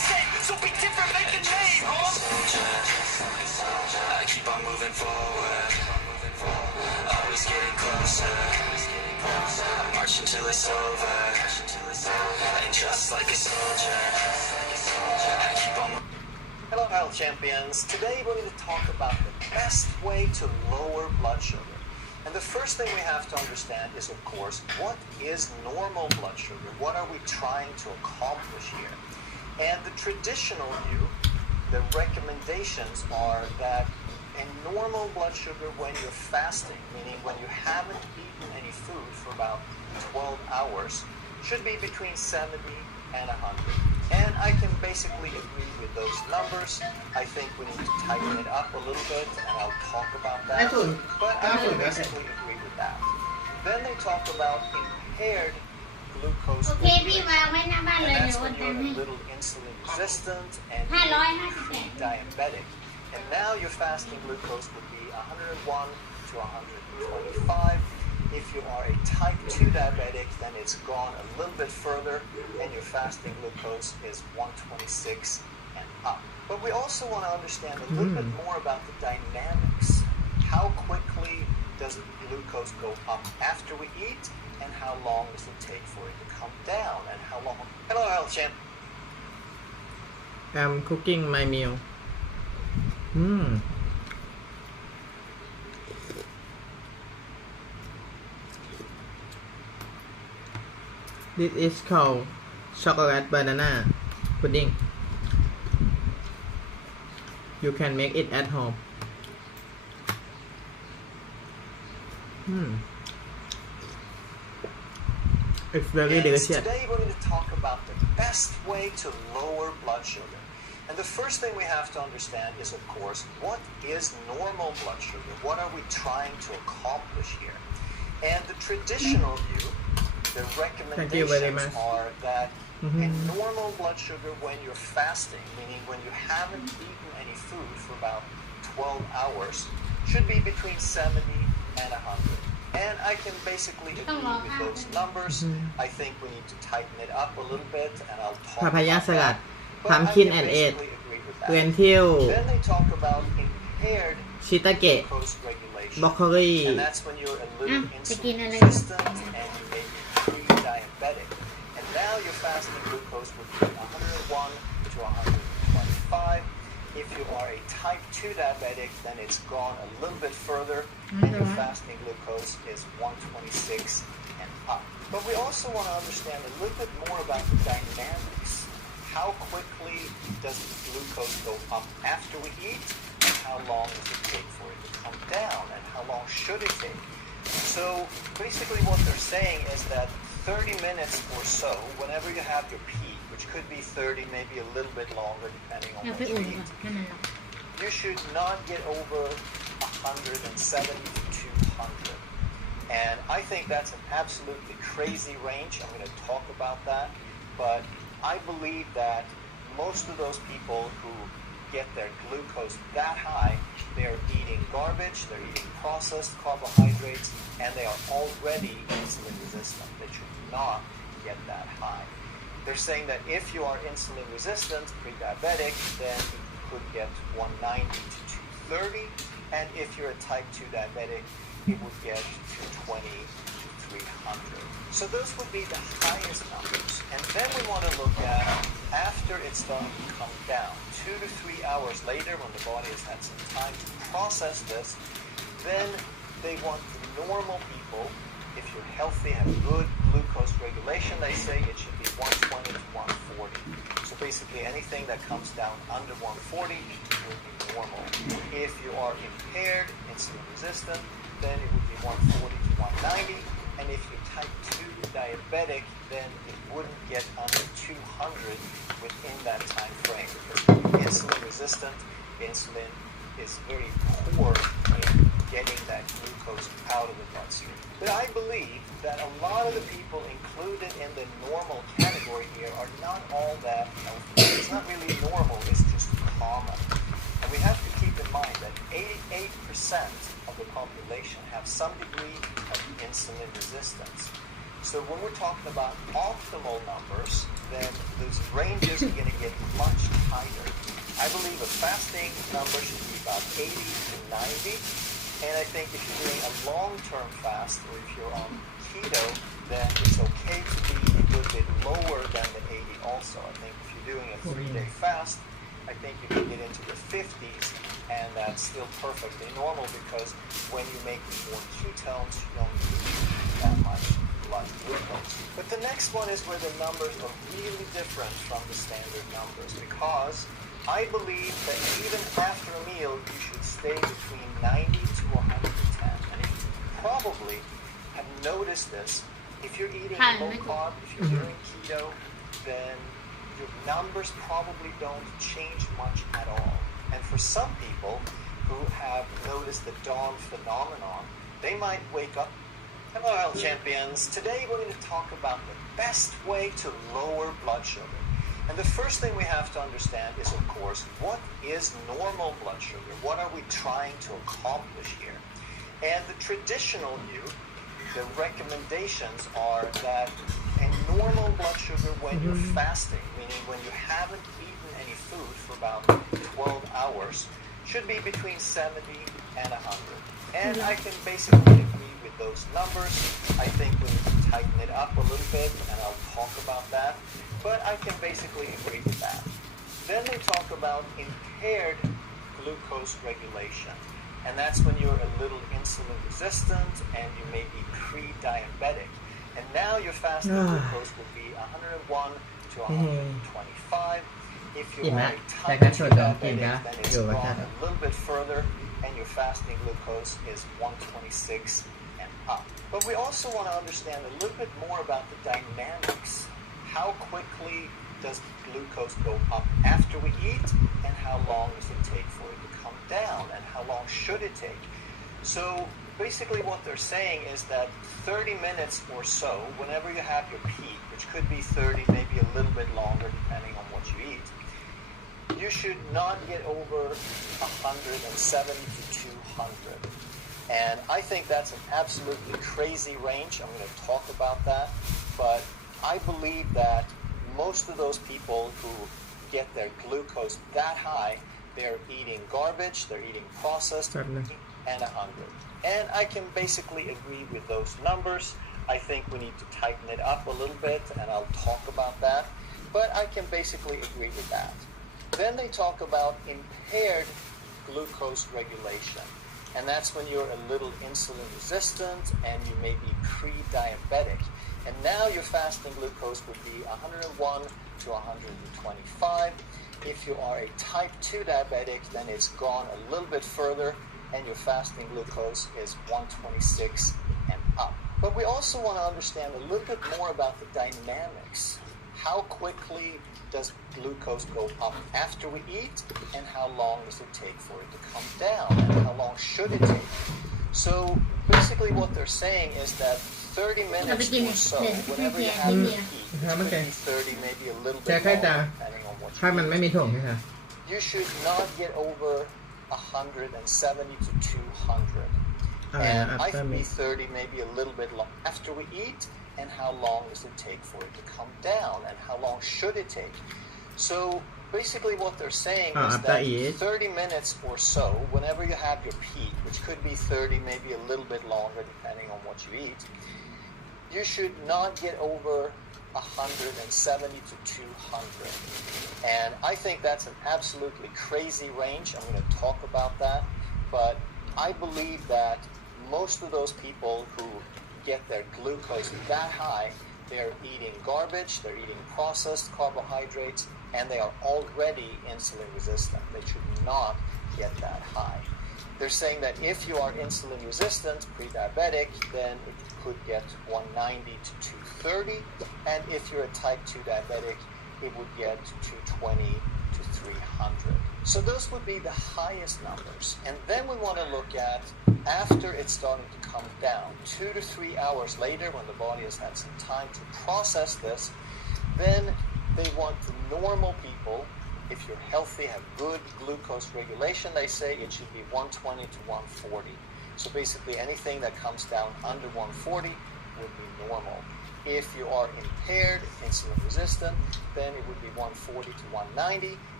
moving forward, always getting closer. I march until it's over, and just like a soldier, I keep on. Hello, health champions. Today we're going to talk about the best way to lower blood sugar. And the first thing we have to understand is, of course, what is normal blood sugar? What are we trying to accomplish here? And the traditional view, the recommendations are that a normal blood sugar when you're fasting, meaning when you haven't eaten any food for about 12 hours, should be between 70 and 100. And I can basically agree with those numbers. I think we need to tighten it up a little bit, and I'll talk about that. But I can basically agree with that. Then they talk about impaired glucose โอเคพี่วางไว้หน้าบ้าน and เลย that's เดี๋ยวโอน when ตัง you're ค์ให้ a little insulin resistant and 558 diabetic. And now your fasting glucose would be 101 to 125. If you are a type 2 diabetic, then it's gone a little bit further, and your fasting glucose is 126 and up. But we also want to understand a little bit more about the dynamics. How quickly does glucose go up after we eat, and how long does it take for it to come down, and how long? Hello, health champ. I'm cooking my meal. This is called chocolate banana pudding. You can make it at home. It's very And delicious. today we're going to talk about the best way to lower blood sugar. And the first thing we have to understand is, of course, what is normal blood sugar? What are we trying to accomplish here? And the traditional view, the recommendations are that a normal blood sugar when you're fasting, meaning when you haven't eaten any food for about 12 hours, should be between 70 and 100. And I can basically agree with those numbers. I think we need to tighten it up a little bit, and I'll talk Papaya about salad, that. But pumpkin I can and basically egg, agree with that. lentil, Then they talk about impaired shiitake, glucose regulation. broccoli. And that's when you're a little begin insulin already. resistant and you may be pre-diabetic. And now your fasting glucose would be 101 to 125. If you are a type 2 diabetic, then it's gone a little bit further, and your fasting glucose is 126 and up. But we also want to understand a little bit more about the dynamics. How quickly does glucose go up after we eat, and how long does it take for it to come down, and how long should it take? So basically what they're saying is that 30 minutes or so, whenever you have your peak, which could be 30, maybe a little bit longer depending on เอา what ไป you อุ่นก่อน eat, ให้มันร้อน you should not get over 170 to 200. And I think that's an absolutely crazy range. I'm going to talk about that. But I believe that most of those people who get their glucose that high, they're eating garbage, they're eating processed carbohydrates, and they are already insulin resistant. They should not get that high. They're saying that if you are insulin resistant, pre-diabetic, then you could get 190 to 230. And if you're a type 2 diabetic, it would get 220 to 300. So those would be the highest numbers. And then we want to look at after it's starting to come down, 2 to 3 hours later when the body has had some time to process this, then they want the normal people, if you're healthy, have good glucose regulation, they say it should be 120 to 140. So basically anything that comes down under 140 would be normal. If you are impaired, insulin resistant, then it would be 140 to 190. And if you're type 2 diabetic, then it wouldn't get under 200 within that time frame. Because insulin resistant, insulin is very poor in getting that glucose out of the bloodstream. But I believe that a lot of the people included in the normal category here are not all that healthy. It's not really normal, it's just common. And we have to keep in mind that 88% of the population have some degree of insulin resistance. So when we're talking about optimal numbers, then those ranges are going to get much tighter. I believe a fasting number should be about 80 to 90. And I think if you're doing a long-term fast or if you're on keto, then it's okay to be a good bit lower than the 80 also. I think if you're doing a 3-day fast, I think you can get into the 50s, and that's still perfectly normal because when you make more ketones, you don't need that much blood glucose. But the next one is where the numbers are really different from the standard numbers, because I believe that even after a meal, you should stay between 90 to 110. And if you probably have noticed this, if you're eating low carb, if you're doing keto, then your numbers probably don't change much at all. And for some people who have noticed the dawn phenomenon, they might wake up, hello health champions, today we're going to talk about the best way to lower blood sugar. And the first thing we have to understand is, of course, what is normal blood sugar? What are we trying to accomplish here? And the traditional view, the recommendations are that a normal blood sugar when you're fasting, meaning when you haven't eaten any food for about 12 hours, should be between 70 and 100. And I can basically agree with those numbers. I think we need to tighten it up a little bit, and I'll talk about that. But I can basically agree with that. Then they talk about impaired glucose regulation. And that's when you're a little insulin resistant and you may be pre-diabetic. And now your fasting glucose will be 101 to 125. If you are a type 2 diabetic, then it's gone a little bit further, and your fasting glucose is 126 and up. But we also want to understand a little bit more about the dynamics. How quickly does glucose go up after we eat, and how long does it take for it to come down, and how long should it take? So basically what they're saying is that 30 minutes or so, whenever you have your peak, which could be 30, maybe a little bit longer depending on what you eat, you should not get over 170 to 200. And I think that's an absolutely crazy range. I'm going to talk about that. But I believe that most of those people who get their glucose that high, they're eating garbage, they're eating processed, and 100. And I can basically agree with those numbers. I think we need to tighten it up a little bit, and I'll talk about that. But I can basically agree with that. Then they talk about impaired glucose regulation. And that's when you're a little insulin resistant and you may be pre-diabetic. And now your fasting glucose would be 101 to 125. If you are a type 2 diabetic, then it's gone a little bit further, and your fasting glucose is 126 and up. But we also want to understand a little bit more about the dynamics. How quickly does glucose go up after we eat, and how long does it take for it to come down, and how long should it take? So basically what they're saying is that 30 minutes or so, whenever you have your peak, which could be 30, maybe a little bit longer, depending on what you eat, you should not get over 170 to 200. And I think 30, maybe a little bit long after we eat, and how long does it take for it to come down, and how long should it take? So basically what they're saying is that 30 minutes or so, whenever you have your peak, which could be 30, maybe a little bit longer depending on what you eat, you should not get over 170 to 200. And I think that's an absolutely crazy range. I'm going to talk about that. But I believe that most of those people who get their glucose that high, they're eating garbage, they're eating processed carbohydrates, and they are already insulin resistant. They should not get that high. They're saying that if you are insulin resistant, pre-diabetic, then it could get 190 to 230, and if you're a type 2 diabetic, it would get 220 to 300. So those would be the highest numbers. And then we want to look at after it's starting to come down, 2 to 3 hours later, when the body has had some time to process this, then they want the normal people, if you're healthy, have good glucose regulation, they say it should be 120 to 140. So basically anything that comes down under 140 would be normal. If you are impaired, insulin resistant, then it would be 140 to 190.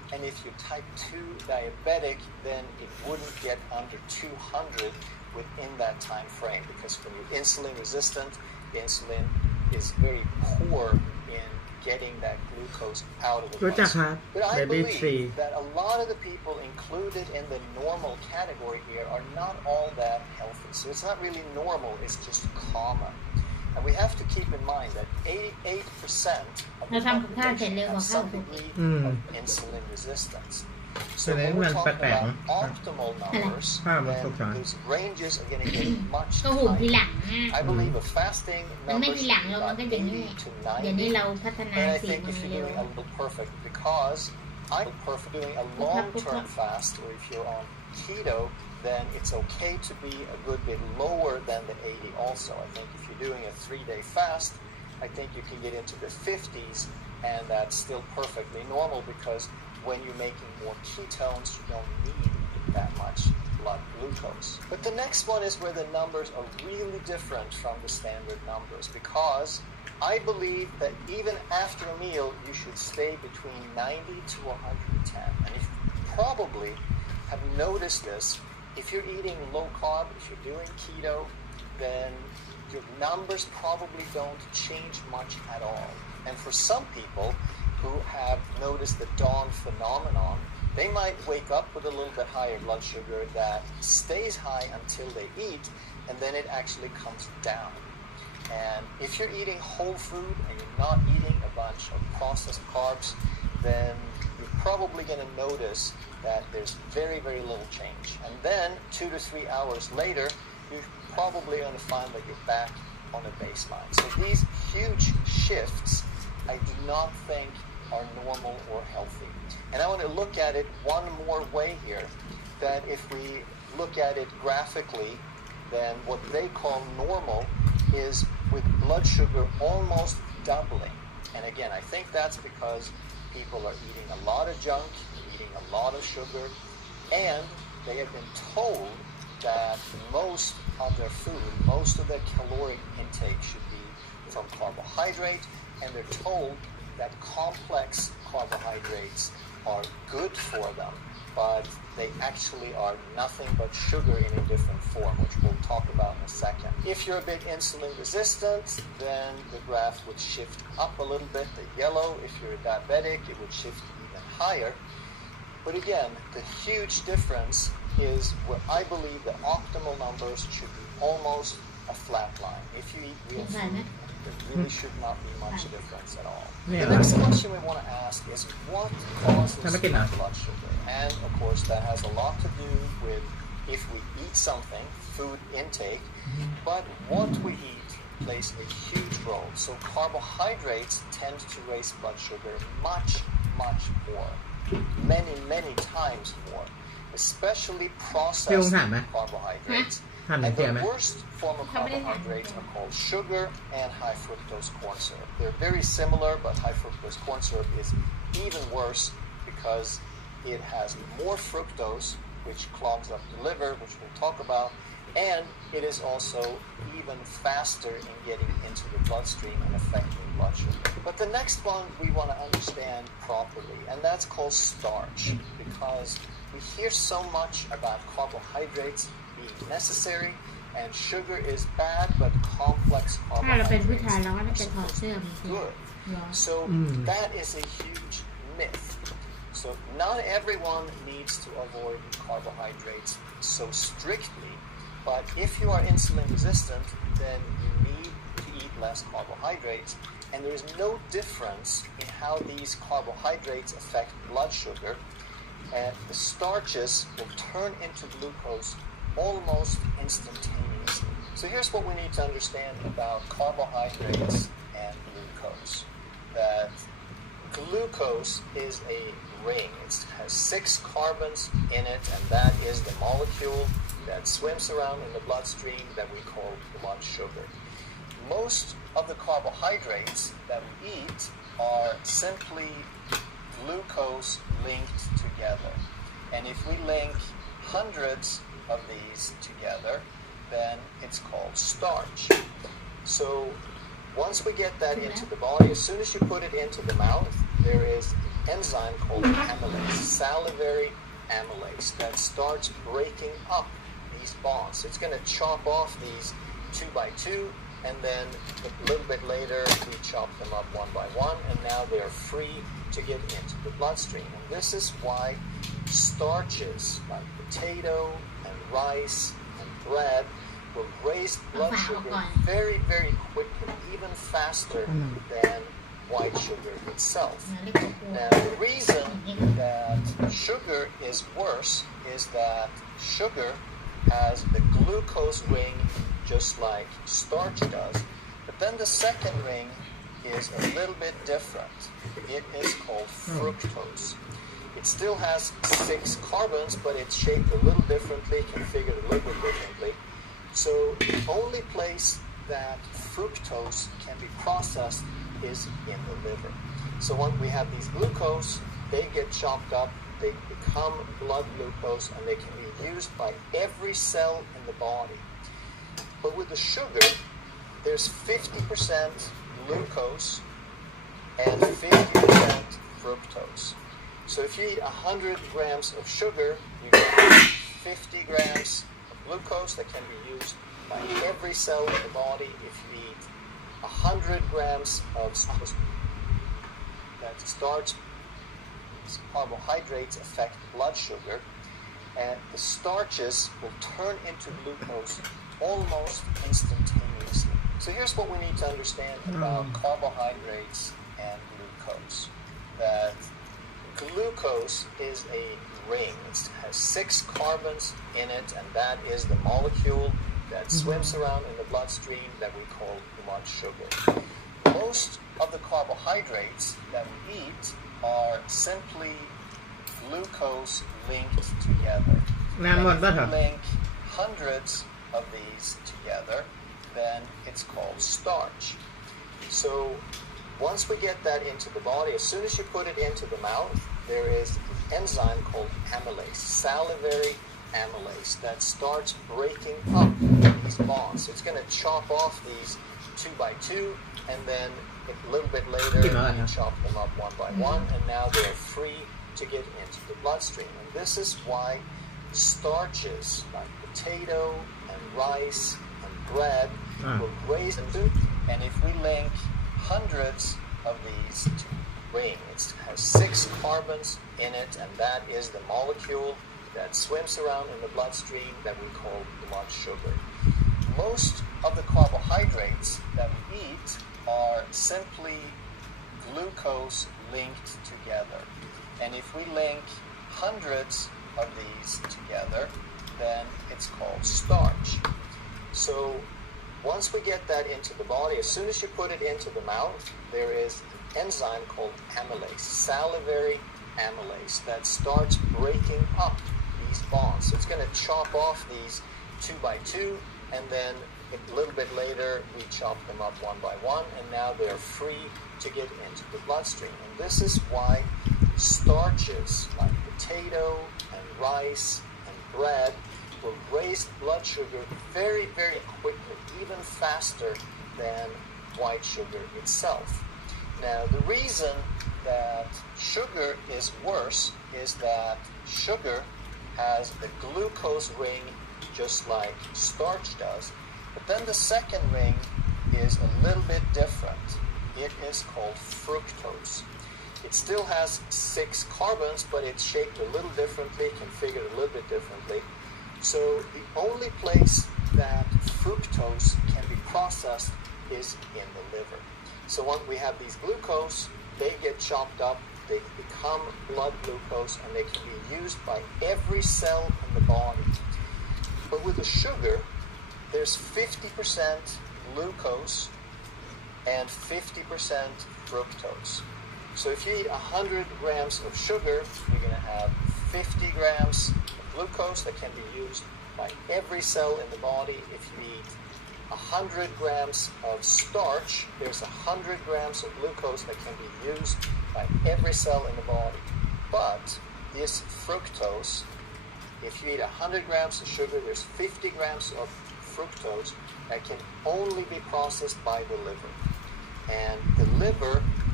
And if you're type 2 diabetic, then it wouldn't get under 200 within that time frame, because when you're insulin resistant, the insulin is very poor in getting that glucose out of the รู้จักครับ bloodstream. But I Baby believe tree that a lot of the people included in the normal category here are not all that healthy. So it's not really normal, it's just common. And we have to keep in mind that 88% of the population have some degree of insulin resistance. So when we're talking about optimal numbers, then those ranges are going to get much ก็หุงทีหลัง higher. I believe a fasting มันไม่ number ที should หลัง be เรามัน about ก็อย่างนี้ 80 to เดี๋ยวนี้ 90. เราพัฒนา And I สี think มัน if เร็ you're ว doing a little perfect, because I'm perfect doing a long-term fast, or if you're on keto, then it's okay to be a good bit lower than the 80 also. I think if you're doing a 3-day fast, I think you can get into the 50s, and that's still perfectly normal, because when you're making more ketones, you don't need that much blood glucose. But the next one is where the numbers are really different from the standard numbers, because I believe that even after a meal, you should stay between 90 to 110. And you probably have noticed this. If you're eating low carb, if you're doing keto, then your numbers probably don't change much at all. And for some people who have noticed the dawn phenomenon, they might wake up with a little bit higher blood sugar that stays high until they eat, and then it actually comes down. And if you're eating whole food and you're not eating a bunch of processed carbs, then you're probably going to notice that there's very, very little change. And then 2 to 3 hours later, you're probably going to find that you're back on a baseline. So these huge shifts, I do not think are normal or healthy. And I want to look at it one more way here, that if we look at it graphically, then what they call normal is with blood sugar almost doubling. And again, I think that's because people are eating a lot of junk, eating a lot of sugar, and they have been told that most of their food, most of their caloric intake should be from carbohydrate, and they're told that complex carbohydrates are good for them, but they actually are nothing but sugar in a different form, which we'll talk about in a second. If you're a bit insulin resistant, then the graph would shift up a little bit, the yellow. If you're diabetic, it would shift even higher. But again, the huge difference is where I believe the optimal numbers should be almost a flat line. If you eat real food, there really should not be much difference at all. The next question we want to ask is, what causes blood sugar? And of course, that has a lot to do with if we eat something, food intake, but what we eat plays a huge role. So carbohydrates tend to raise blood sugar much, much more, many, many times more, especially processed carbohydrates. And the worst form of carbohydrates are called sugar and high fructose corn syrup. They're very similar, but high fructose corn syrup is even worse because it has more fructose, which clogs up the liver, which we'll talk about, and it is also even faster in getting into the bloodstream and affecting blood sugar. But the next one we want to understand properly, and that's called starch, because we hear so much about carbohydrates being necessary, and sugar is bad, but complex carbohydrates are supposed to be good. So that is a huge myth. So not everyone needs to avoid carbohydrates so strictly, but if you are insulin resistant, then you need to eat less carbohydrates, and there is no difference in how these carbohydrates affect blood sugar, and the starches will turn into glucose almost instantaneously. So here's what we need to understand about carbohydrates and glucose. That glucose is a ring. It has 6 carbons in it, and that is the molecule that swims around in the bloodstream that we call blood sugar. Most of the carbohydrates that we eat are simply glucose linked together. And if we link hundreds of these together, then it's called starch. So once we get that into the body, as soon as you put it into the mouth, there is enzyme called amylase, salivary amylase, that starts breaking up these bonds. It's going to chop off these 2 by 2, and then a little bit later we chop them up 1 by 1, and now they're free to get into the bloodstream. And this is why starches like potato and rice and bread will raise blood sugar very, very quickly, even faster than white sugar itself. Now, the reason that sugar is worse is that sugar has the glucose ring just like starch does, but then the second ring is a little bit different. It is called fructose. It still has 6 carbons, but it's shaped a little differently, configured a little bit differently. So the only place that fructose can be processed is in the liver. So when we have these glucose, they get chopped up, they become blood glucose, and they can be used by every cell in the body. But with the sugar, there's 50% glucose and 50% fructose. So if you eat 100 grams of sugar, you get 50 grams of glucose that can be used by every cell in the body. If you eat 100 grams of that starch, carbohydrates affect blood sugar, and the starches will turn into glucose almost instantaneously. So here's what we need to understand about carbohydrates and glucose. That glucose is a ring. It has 6 carbons in it, and that is the molecule that swims around in the bloodstream that we call blood sugar. Most of the carbohydrates that we eat are simply glucose linked together. And if we link hundreds of these together, then it's called starch. So once we get that into the body, as soon as you put it into the mouth, there is an enzyme called amylase, salivary amylase, that starts breaking up these bonds. So it's going to chop off these 2 by 2, and then a little bit later you chop them up 1 by 1, and now they're free to get into the bloodstream. And this is why starches like potato and rice and bread will raise into, and if we link hundreds of these to ring, it has 6 carbons in it, and that is the molecule that swims around in the bloodstream that we call blood sugar. Most of the carbohydrates that we eat are simply glucose linked together. And if we link hundreds of these together, then it's called starch. So once we get that into the body, as soon as you put it into the mouth, there is an enzyme called amylase, salivary amylase, that starts breaking up these bonds. So it's going to chop off these 2 by 2, and then a little bit later we chop them up 1 by 1, and now they're free to get into the bloodstream. And this is why starches like potato and rice and bread will raise blood sugar very, very quickly, even faster than white sugar itself. Now, the reason that sugar is worse is that sugar has the glucose ring just like starch does, but then the second ring is a little bit different. It is called fructose. It still has 6 carbons, but it's shaped a little differently, configured a little bit differently. So the only place that fructose can be processed is in the liver. So when we have these glucose, they get chopped up, they become blood glucose, and they can be used by every cell in the body. But with the sugar, there's 50% glucose and 50% fructose. So if you eat 100 grams of sugar, you're going to have 50 grams of glucose that can be used by every cell in the body. If you eat 100 grams of starch, there's 100 grams of glucose that can be used by every cell in the body. But this fructose, if you eat 100 grams of sugar, there's 50 grams of fructose that can only be processed by the liver. And the liver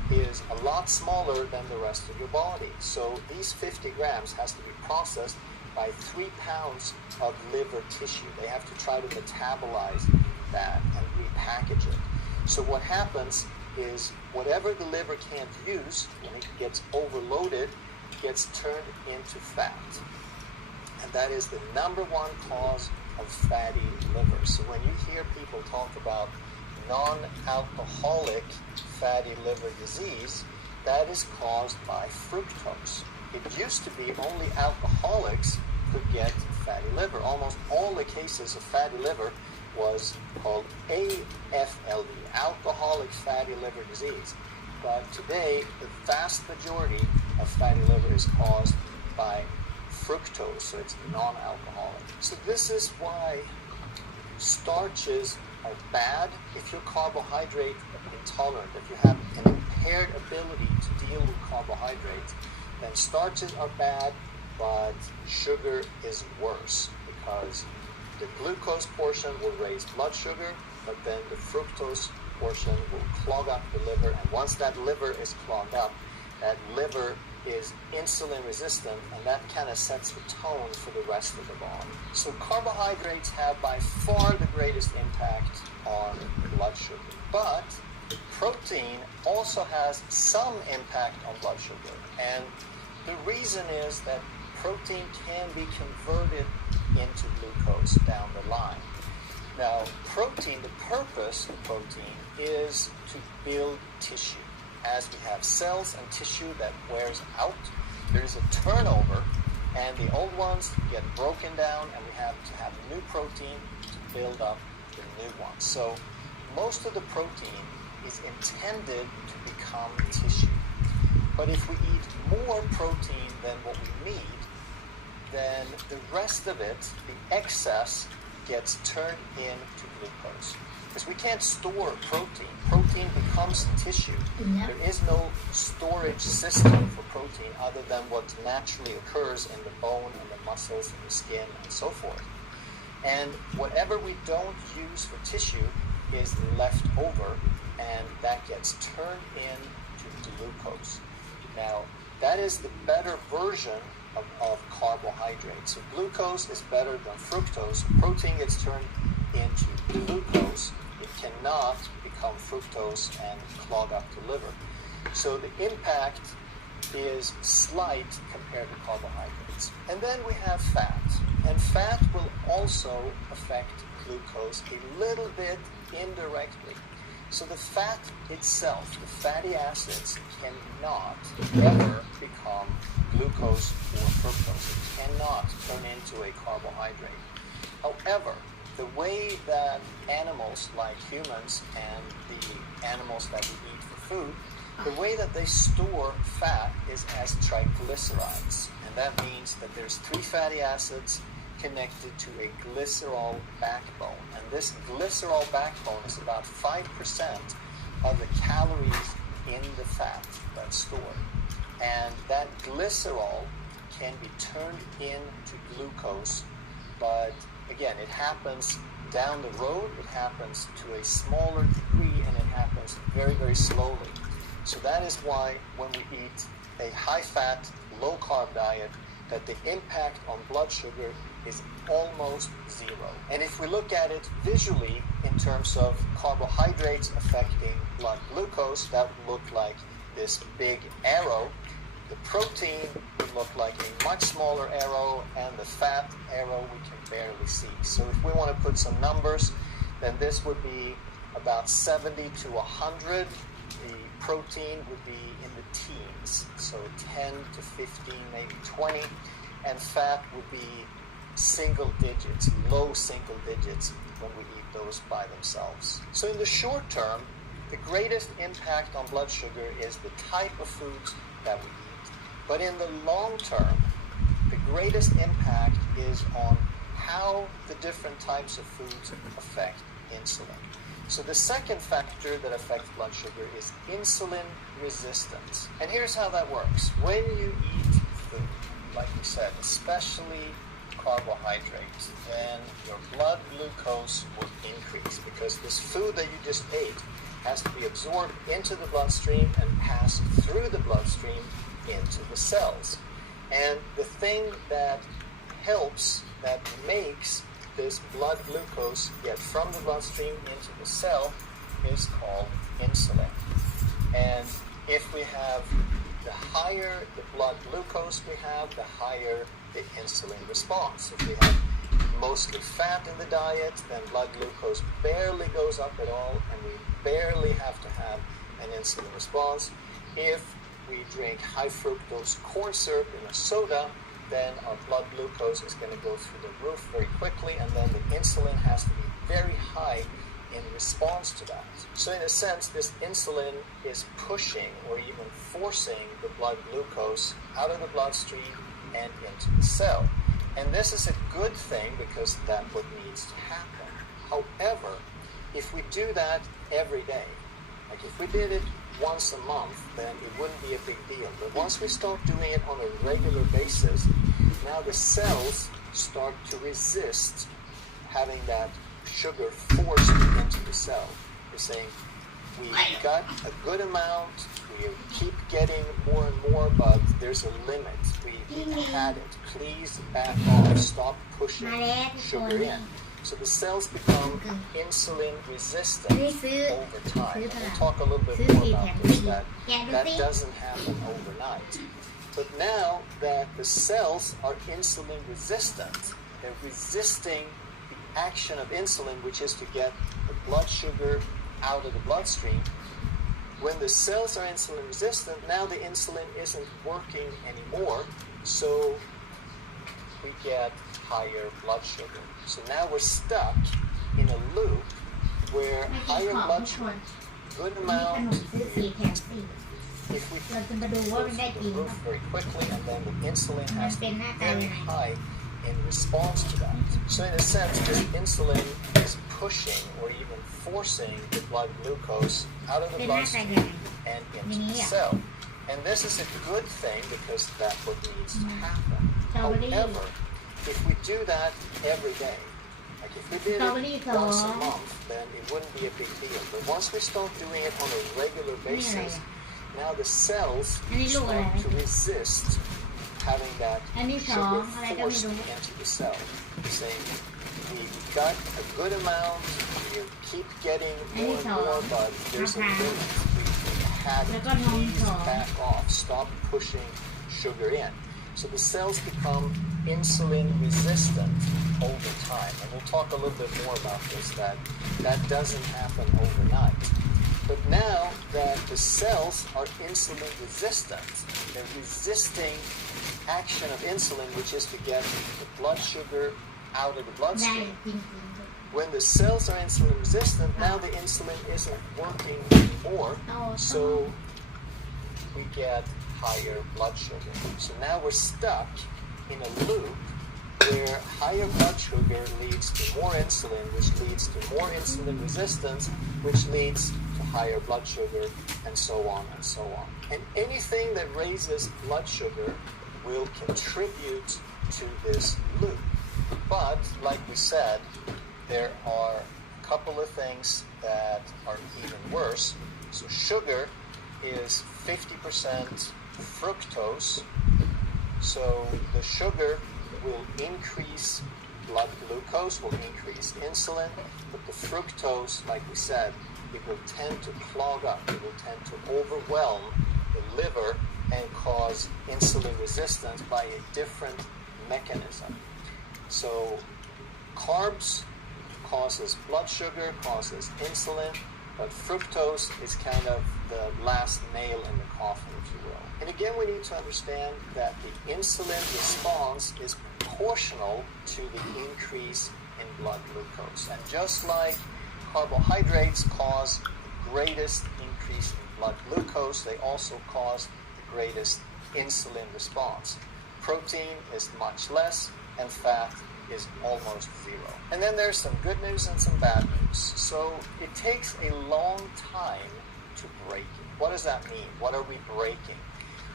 is a lot smaller than the rest of your body. So these 50 grams has to be processed by 3 pounds of liver tissue. They have to try to metabolize that and repackage it. So what happens is whatever the liver can't use, when it gets overloaded, gets turned into fat. And that is the number one cause of fatty liver. So when you hear people talk about non-alcoholic fatty liver disease, that is caused by fructose. It used to be only alcoholics could get fatty liver. Almost all the cases of fatty liver was called AFLD, alcoholic fatty liver disease. But today, the vast majority of fatty liver is caused by fructose, so it's non-alcoholic. So this is why starches are bad if you're carbohydrate intolerant, if you have an impaired ability to deal with carbohydrates, then starches are bad, but sugar is worse because the glucose portion will raise blood sugar, but then the fructose portion will clog up the liver, and once that liver is clogged up, that liver is insulin resistant, and that kind of sets the tone for the rest of the body. So carbohydrates have by far the greatest impact on blood sugar. But protein also has some impact on blood sugar. And the reason is that protein can be converted into glucose down the line. Now, protein, the purpose of protein is to build tissue. As we have cells and tissue that wears out, there's a turnover, and the old ones get broken down, and we have to have new protein to build up the new ones. So most of the protein is intended to become tissue. But if we eat more protein than what we need, then the rest of it, the excess, gets turned into glucose. Because we can't store protein. Protein becomes tissue. Yeah. There is no storage system for protein other than what naturally occurs in the bone and the muscles and the skin and so forth. And whatever we don't use for tissue is left over, and that gets turned into glucose. Now, that is the better version of carbohydrates. So glucose is better than fructose. Protein gets turned into glucose. It cannot become fructose and clog up the liver. So the impact is slight compared to carbohydrates. And then we have fat. And fat will also affect glucose a little bit indirectly. So the fat itself, the fatty acids, cannot ever become glucose or fructose. It cannot turn into a carbohydrate. However, the way that animals like humans and the animals that we eat for food, the way that they store fat is as triglycerides. And that means that there's 3 fatty acids connected to a glycerol backbone. And this glycerol backbone is about 5% of the calories in the fat that's stored. And that glycerol can be turned into glucose, but again, it happens down the road, it happens to a smaller degree, and it happens very, very slowly. So that is why when we eat a high-fat, low-carb diet, that the impact on blood sugar is almost zero. And if we look at it visually in terms of carbohydrates affecting blood glucose, that would look like this big arrow. The protein would look like a much smaller arrow, and the fat arrow we can barely see. So if we want to put some numbers, then this would be about 70 to 100. The protein would be in the teens, so 10 to 15, maybe 20, and fat would be single digits, low single digits when we eat those by themselves. So in the short term, the greatest impact on blood sugar is the type of foods that we eat. But in the long term, the greatest impact is on how the different types of foods affect insulin. So the second factor that affects blood sugar is insulin resistance. And here's how that works. When you eat food, like we said, especially carbohydrates, then your blood glucose will increase because this food that you just ate has to be absorbed into the bloodstream and pass through the bloodstream into the cells. And the thing that helps, that makes this blood glucose get from the bloodstream into the cell is called insulin. And if we have the higher the blood glucose we have, the higher the insulin response. If we have mostly fat in the diet, then blood glucose barely goes up at all, and we barely have to have an insulin response. If we drink high fructose corn syrup in a soda, then our blood glucose is going to go through the roof very quickly, and then the insulin has to be very high in response to that. So in a sense, this insulin is pushing or even forcing the blood glucose out of the bloodstream and into the cell. And this is a good thing because that's what needs to happen. However, if we do that every day, like if we did it once a month, then it wouldn't be a big deal. But once we start doing it on a regular basis, now the cells start to resist having that sugar forced into the cell. You're saying, we got a good amount, we keep getting more and more, but there's a limit. We had it. Please back off. Stop pushing sugar in. So the cells become insulin resistant over time. And we'll talk a little bit more about this, that doesn't happen overnight. But now that the cells are insulin resistant, they're resisting the action of insulin, which is to get the blood sugar out of the bloodstream. When the cells are insulin resistant, now the insulin isn't working anymore, so we get higher blood sugar. So now we're stuck in a loop where higher blood sugar, good amount, if we go through the roof very quickly, and then the insulin has to be very high in response to that. So in a sense, this insulin is pushing or even forcing the blood glucose out of the bloodstream and into the cell. And this is a good thing because that's what needs to happen. However, if we do that every day, like if we did it once a month, then it wouldn't be a big deal. But once we start doing it on a regular basis, now the cells start to resist having that sugar forced into the cell. Saying, we got a good amount, we keep getting more and more, but there's a limit. We had it. Please back off. Stop pushing sugar in. So the cells become insulin resistant over time. And we'll talk a little bit more about this, that doesn't happen overnight. But now that the cells are insulin resistant, they're resisting action of insulin, which is to get the blood sugar out of the bloodstream. When the cells are insulin resistant, now the insulin isn't working anymore, so we get higher blood sugar. So now we're stuck in a loop where higher blood sugar leads to more insulin, which leads to more insulin resistance, which leads to higher blood sugar, and so on and so on. And anything that raises blood sugar will contribute to this loop. But, like we said, there are a couple of things that are even worse. So sugar is 50% fructose. So the sugar will increase blood glucose, will increase insulin, but the fructose, like we said, it will tend to clog up, it will tend to overwhelm the liver and cause insulin resistance by a different mechanism. So carbs causes blood sugar, causes insulin, but fructose is kind of the last nail in the coffin, if you will. And again, we need to understand that the insulin response is proportional to the increase in blood glucose. And just like carbohydrates cause the greatest increase in blood glucose, they also cause the greatest insulin response. Protein is much less, and fat is almost zero. And then there's some good news and some bad news. So it takes a long time to break it. What does that mean? What are we breaking?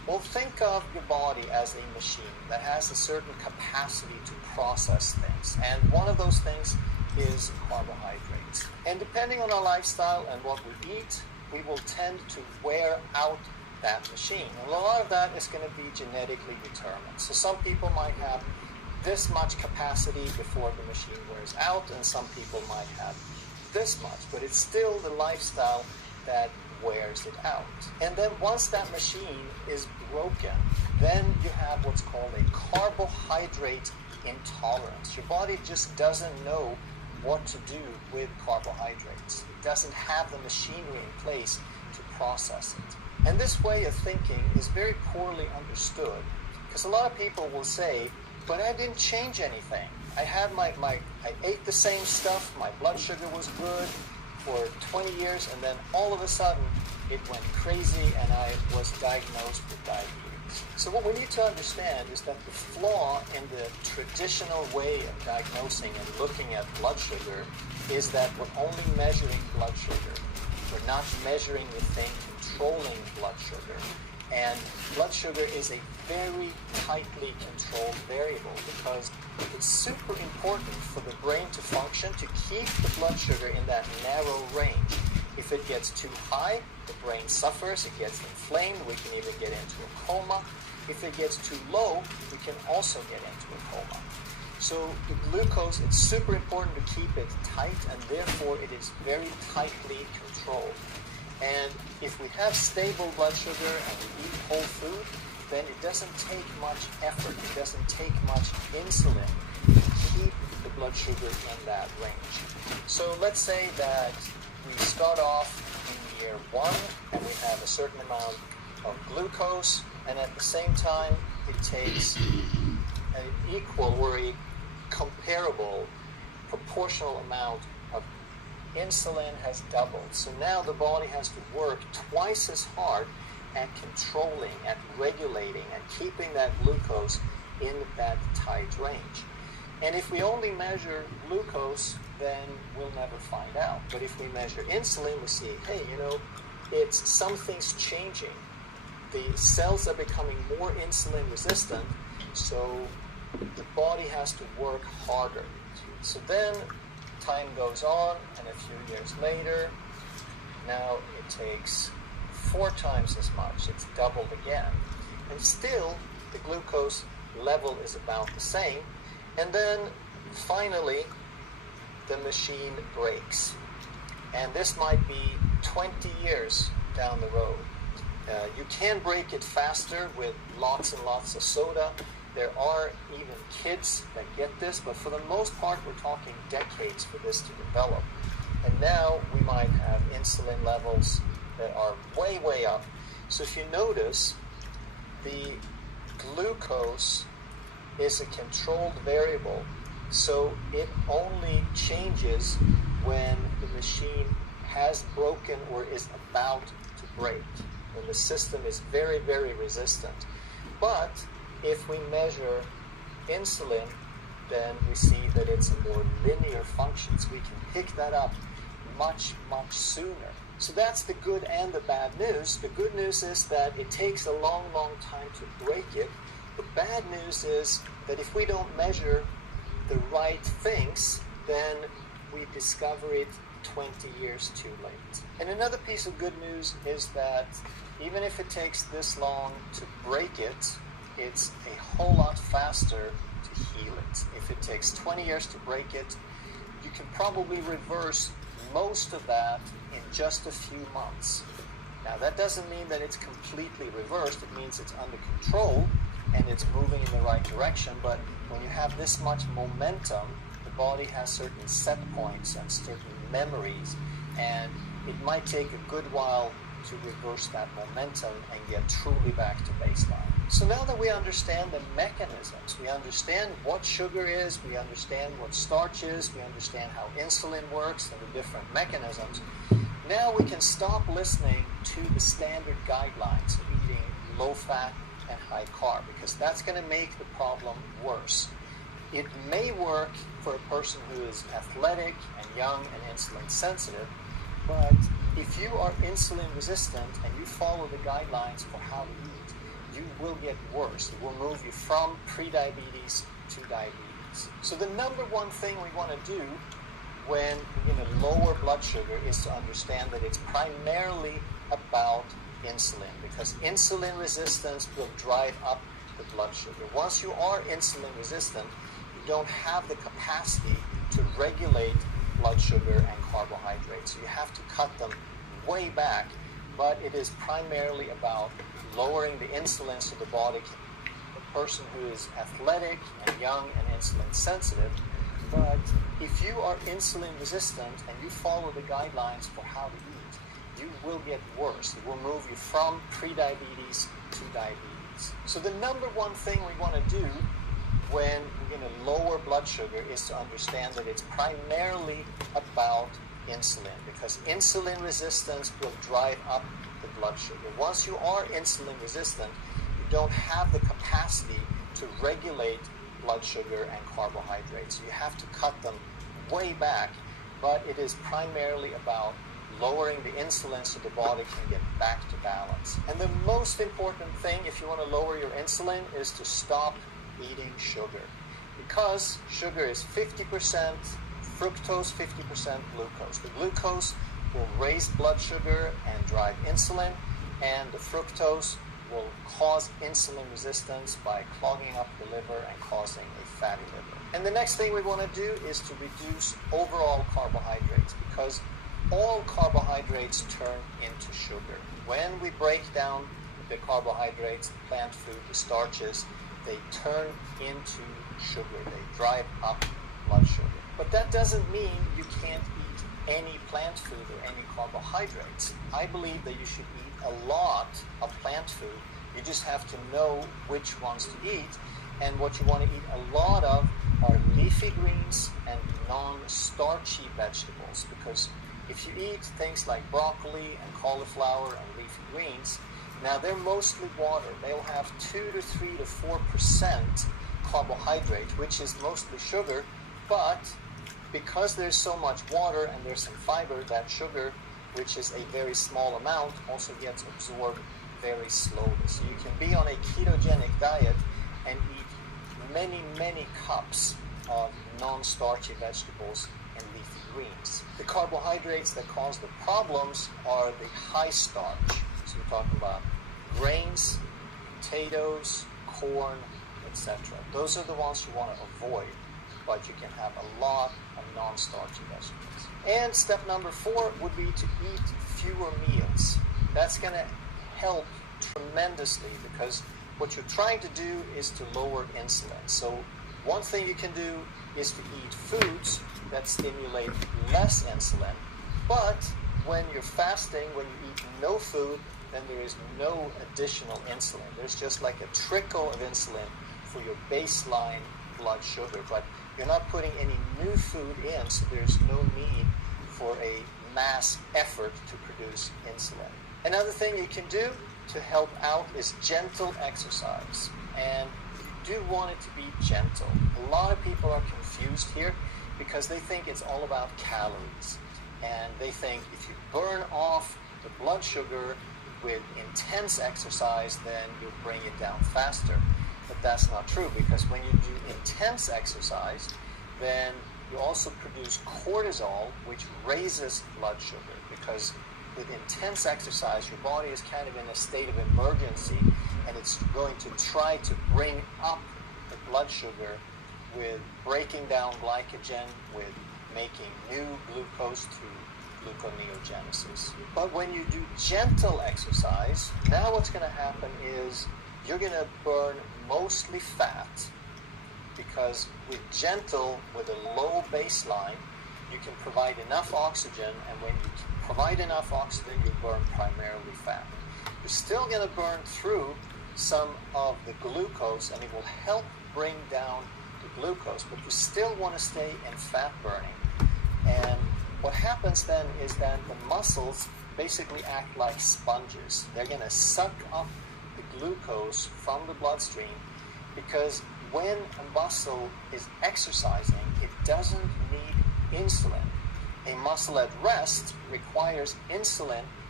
Well, think of your body as a machine that has a certain capacity to process things. And one of those things is carbohydrates. And depending on our lifestyle and what we eat, we will tend to wear out that machine. And a lot of that is going to be genetically determined. So some people might have this much capacity before the machine wears out, and some people might have this much, but it's still the lifestyle that wears it out. And then once that machine is broken, then you have what's called a carbohydrate intolerance. Your body just doesn't know what to do with carbohydrates. It doesn't have the machinery in place to process it. And this way of thinking is very poorly understood, because a lot of people will say, but I didn't change anything. I had I ate the same stuff, my blood sugar was good for 20 years, and then all of a sudden it went crazy and I was diagnosed with diabetes. So what we need to understand is that the flaw in the traditional way of diagnosing and looking at blood sugar is that we're only measuring blood sugar. We're not measuring the thing controlling blood sugar. And blood sugar is a very tightly controlled variable because it's super important for the brain to function, to keep the blood sugar in that narrow range. If it gets too high, the brain suffers, it gets inflamed, we can even get into a coma. If it gets too low, we can also get into a coma. So the glucose, it's super important to keep it tight, and therefore it is very tightly controlled. And if we have stable blood sugar and we eat whole food, then it doesn't take much effort, it doesn't take much insulin to keep the blood sugar in that range. So let's say that we start off in year 1 and we have a certain amount of glucose, and at the same time it takes an equal or a comparable proportional amount of insulin has doubled. So now the body has to work twice as hard at controlling, at regulating, and keeping that glucose in that tight range. And if we only measure glucose, then we'll never find out. But if we measure insulin, we see, hey, it's something's changing. The cells are becoming more insulin resistant, so the body has to work harder. So then time goes on, and a few years later, now it takes 4 times as much. It's doubled again. And still, the glucose level is about the same. And then, finally, the machine breaks. And this might be 20 years down the road. You can break it faster with lots and lots of soda. There are even kids that get this, but for the most part, we're talking decades for this to develop. And now we might have insulin levels that are way, way up. So if you notice, the glucose is a controlled variable, so it only changes when the machine has broken or is about to break, when the system is very, very resistant. But if we measure insulin, then we see that it's a more linear function, so we can pick that up much, much sooner. So that's the good and the bad news. The good news is that it takes a long, long time to break it. The bad news is that if we don't measure the right things, then we discover it 20 years too late. And another piece of good news is that even if it takes this long to break it, it's a whole lot faster to heal it. If it takes 20 years to break it, you can probably reverse most of that in just a few months. Now, that doesn't mean that it's completely reversed. It means it's under control and it's moving in the right direction. But when you have this much momentum, the body has certain set points and certain memories, and it might take a good while to reverse that momentum and get truly back to baseline. So now that we understand the mechanisms, we understand what sugar is, we understand what starch is, we understand how insulin works and the different mechanisms, now we can stop listening to the standard guidelines of eating low fat and high carb, because that's going to make the problem worse. It may work for a person who is athletic and young and insulin sensitive, but if you are insulin resistant and you follow the guidelines for how to eat, you will get worse. It will move you from pre-diabetes to diabetes. So the number one thing we want to do when we're going to lower blood sugar is to understand that it's primarily about insulin, because insulin resistance will drive up the blood sugar. Once you are insulin resistant, you don't have the capacity to regulate blood sugar and carbohydrates. So you have to cut them way back, but it is primarily about lowering the insulin so the body can, a person who is athletic and young and insulin sensitive. But if you are insulin resistant and you follow the guidelines for how to eat, you will get worse. It will move you from pre-diabetes to diabetes. So the number one thing we want to do when we're going to lower blood sugar is to understand that it's primarily about insulin, because insulin resistance will drive up the blood sugar. Once you are insulin resistant, you don't have the capacity to regulate blood sugar and carbohydrates. So you have to cut them way back, but it is primarily about lowering the insulin so the body can get back to balance. And the most important thing if you want to lower your insulin is to stop eating sugar, because sugar is 50% fructose, 50% glucose. The glucose will raise blood sugar and drive insulin, and the fructose will cause insulin resistance by clogging up the liver and causing a fatty liver. And the next thing we want to do is to reduce overall carbohydrates, because all carbohydrates turn into sugar. When we break down the carbohydrates, the plant food, the starches, they turn into sugar. They drive up blood sugar. But that doesn't mean you can't eat any plant food or any carbohydrates. I believe that you should eat a lot of plant food. You just have to know which ones to eat. And what you want to eat a lot of are leafy greens and non-starchy vegetables, because if you eat things like broccoli and cauliflower and leafy greens, now they're mostly water. They'll have 2 to 3 to 4% carbohydrate, which is mostly sugar, but because there's so much water and there's some fiber, that sugar, which is a very small amount, also gets absorbed very slowly. So you can be on a ketogenic diet and eat many, many cups of non-starchy vegetables and leafy greens. The carbohydrates that cause the problems are the high starch. So we're talking about grains, potatoes, corn, etc. Those are the ones you want to avoid, but you can have a lot of non-starchy vegetables. And step number 4 would be to eat fewer meals. That's going to help tremendously, because what you're trying to do is to lower insulin. So one thing you can do is to eat foods that stimulate less insulin, but when you're fasting, when you eat no food, then there is no additional insulin. There's just like a trickle of insulin for your baseline blood sugar, but you're not putting any new food in, so there's no need for a mass effort to produce insulin. Another thing you can do to help out is gentle exercise, and you do want it to be gentle. A lot of people are confused here because they think it's all about calories, and they think if you burn off the blood sugar with intense exercise, then you'll bring it down faster. But that's not true, because when you do intense exercise, then you also produce cortisol, which raises blood sugar, because with intense exercise, your body is kind of in a state of emergency, and it's going to try to bring up the blood sugar with breaking down glycogen, with making new glucose through gluconeogenesis. But when you do gentle exercise, now what's going to happen is you're going to burn mostly fat, because with gentle, with a low baseline, you can provide enough oxygen, and when you provide enough oxygen, you burn primarily fat. You're still going to burn through some of the glucose, and it will help bring down the glucose, but you still want to stay in fat burning. And what happens then is that the muscles basically act like sponges. They're going to suck up the glucose from the bloodstream, because when a muscle is exercising, it doesn't need insulin. A muscle at rest requires insulin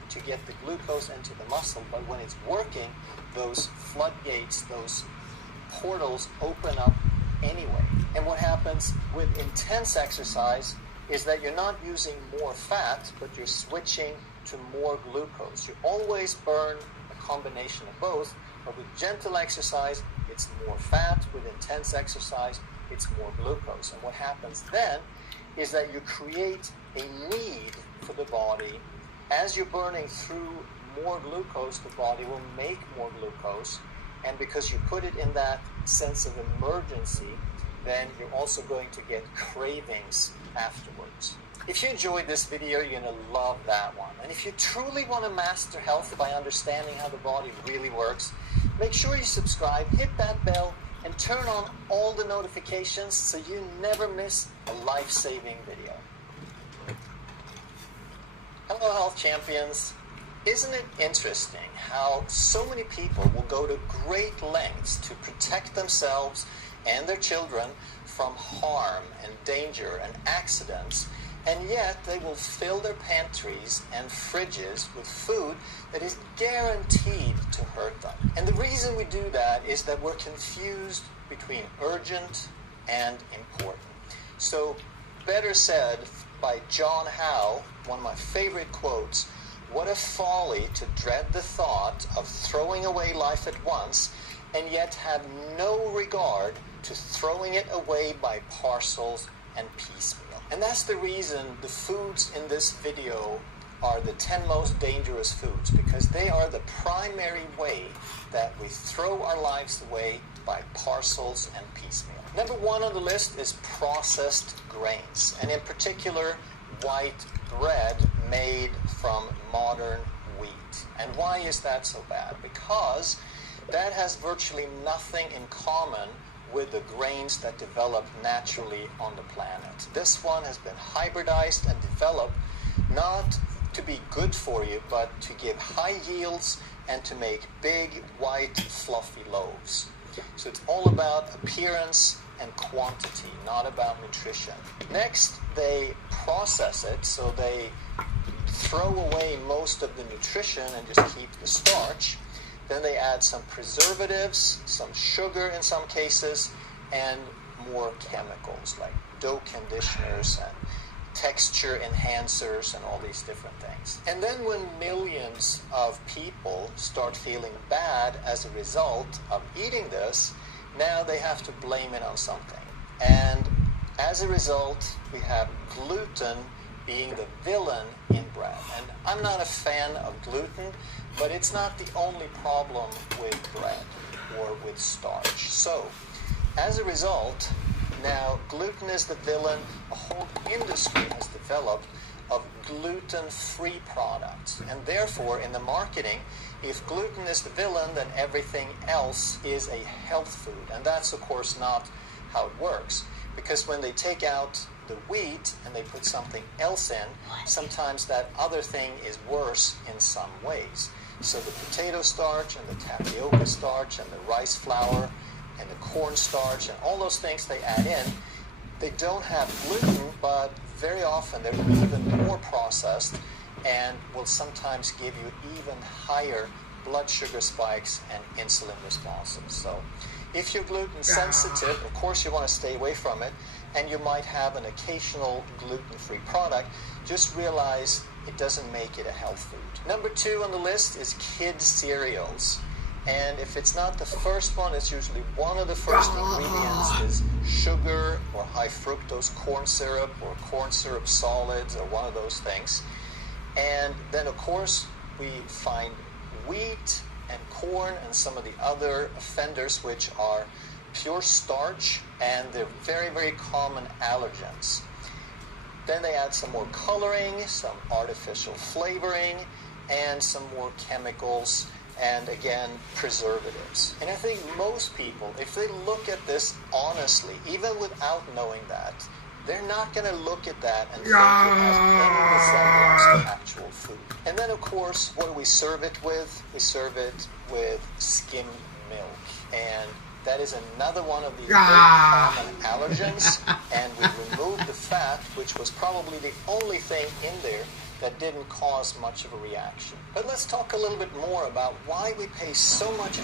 to get the glucose into the muscle, but when it's working, those floodgates, those portals open up anyway. And what happens with intense exercise is that you're not using more fat, but you're switching to more glucose. You always burn a combination of both, but with gentle exercise, it's more fat. With intense exercise, it's more glucose. And what happens then is that you create a need for the body. As you're burning through more glucose, the body will make more glucose. And because you put it in that sense of emergency, then you're also going to get cravings afterwards. If you enjoyed this video, you're going to love that one. And if you truly want to master health by understanding how the body really works, make sure you subscribe, hit that bell, and turn on all the notifications so you never miss a life-saving video. Hello, health champions. Isn't it interesting how so many people will go to great lengths to protect themselves and their children from harm and danger and accidents, and yet they will fill their pantries and fridges with food that is guaranteed to hurt them. And the reason we do that is that we're confused between urgent and important. So, better said by John Howe, one of my favorite quotes, "What a folly to dread the thought of throwing away life at once and yet have no regard to throwing it away by parcels and piecemeal." And that's the reason the foods in this video are the 10 most dangerous foods, because they are the primary way that we throw our lives away by parcels and piecemeal. Number one on the list is processed grains, and in particular, white bread made from modern wheat. And why is that so bad? Because that has virtually nothing in common with the grains that develop naturally on the planet. This one has been hybridized and developed not to be good for you, but to give high yields and to make big, white, fluffy loaves. So it's all about appearance and quantity, not about nutrition. Next, they process it, so they throw away most of the nutrition and just keep the starch. Then they add some preservatives, some sugar in some cases, and more chemicals like dough conditioners and texture enhancers and all these different things. And then when millions of people start feeling bad as a result of eating this, now they have to blame it on something. And as a result, we have gluten being the villain in bread. And I'm not a fan of gluten, but it's not the only problem with bread or with starch. So, as a result, now gluten is the villain. A whole industry has developed of gluten-free products. And therefore, in the marketing, if gluten is the villain, then everything else is a health food. And that's, of course, not how it works. Because when they take out the wheat and they put something else in, sometimes that other thing is worse in some ways. So the potato starch and the tapioca starch and the rice flour and the corn starch and all those things they add in, they don't have gluten, but very often they're even more processed and will sometimes give you even higher blood sugar spikes and insulin responses. So if you're gluten sensitive, of course you want to stay away from it, and you might have an occasional gluten-free product. Just realize it doesn't make it a health food. Number two on the list is kid cereals. And if it's not the first one, it's usually one of the first ingredients is sugar or high fructose corn syrup or corn syrup solids or one of those things. And then, of course, we find wheat and corn and some of the other offenders, which are pure starch, and they're very, very common allergens. Then they add some more coloring, some artificial flavoring, and some more chemicals, and again, preservatives. And I think most people, if they look at this honestly, even without knowing that, they're not going to look at that and think it has any resemblance to actual food. And then, of course, what do we serve it with? We serve it with skim milk. And that is another one of these very common allergens. And we remove the fat fat, which was probably the only thing in there that didn't cause much of a reaction. But let's talk a little bit more about why we pay so much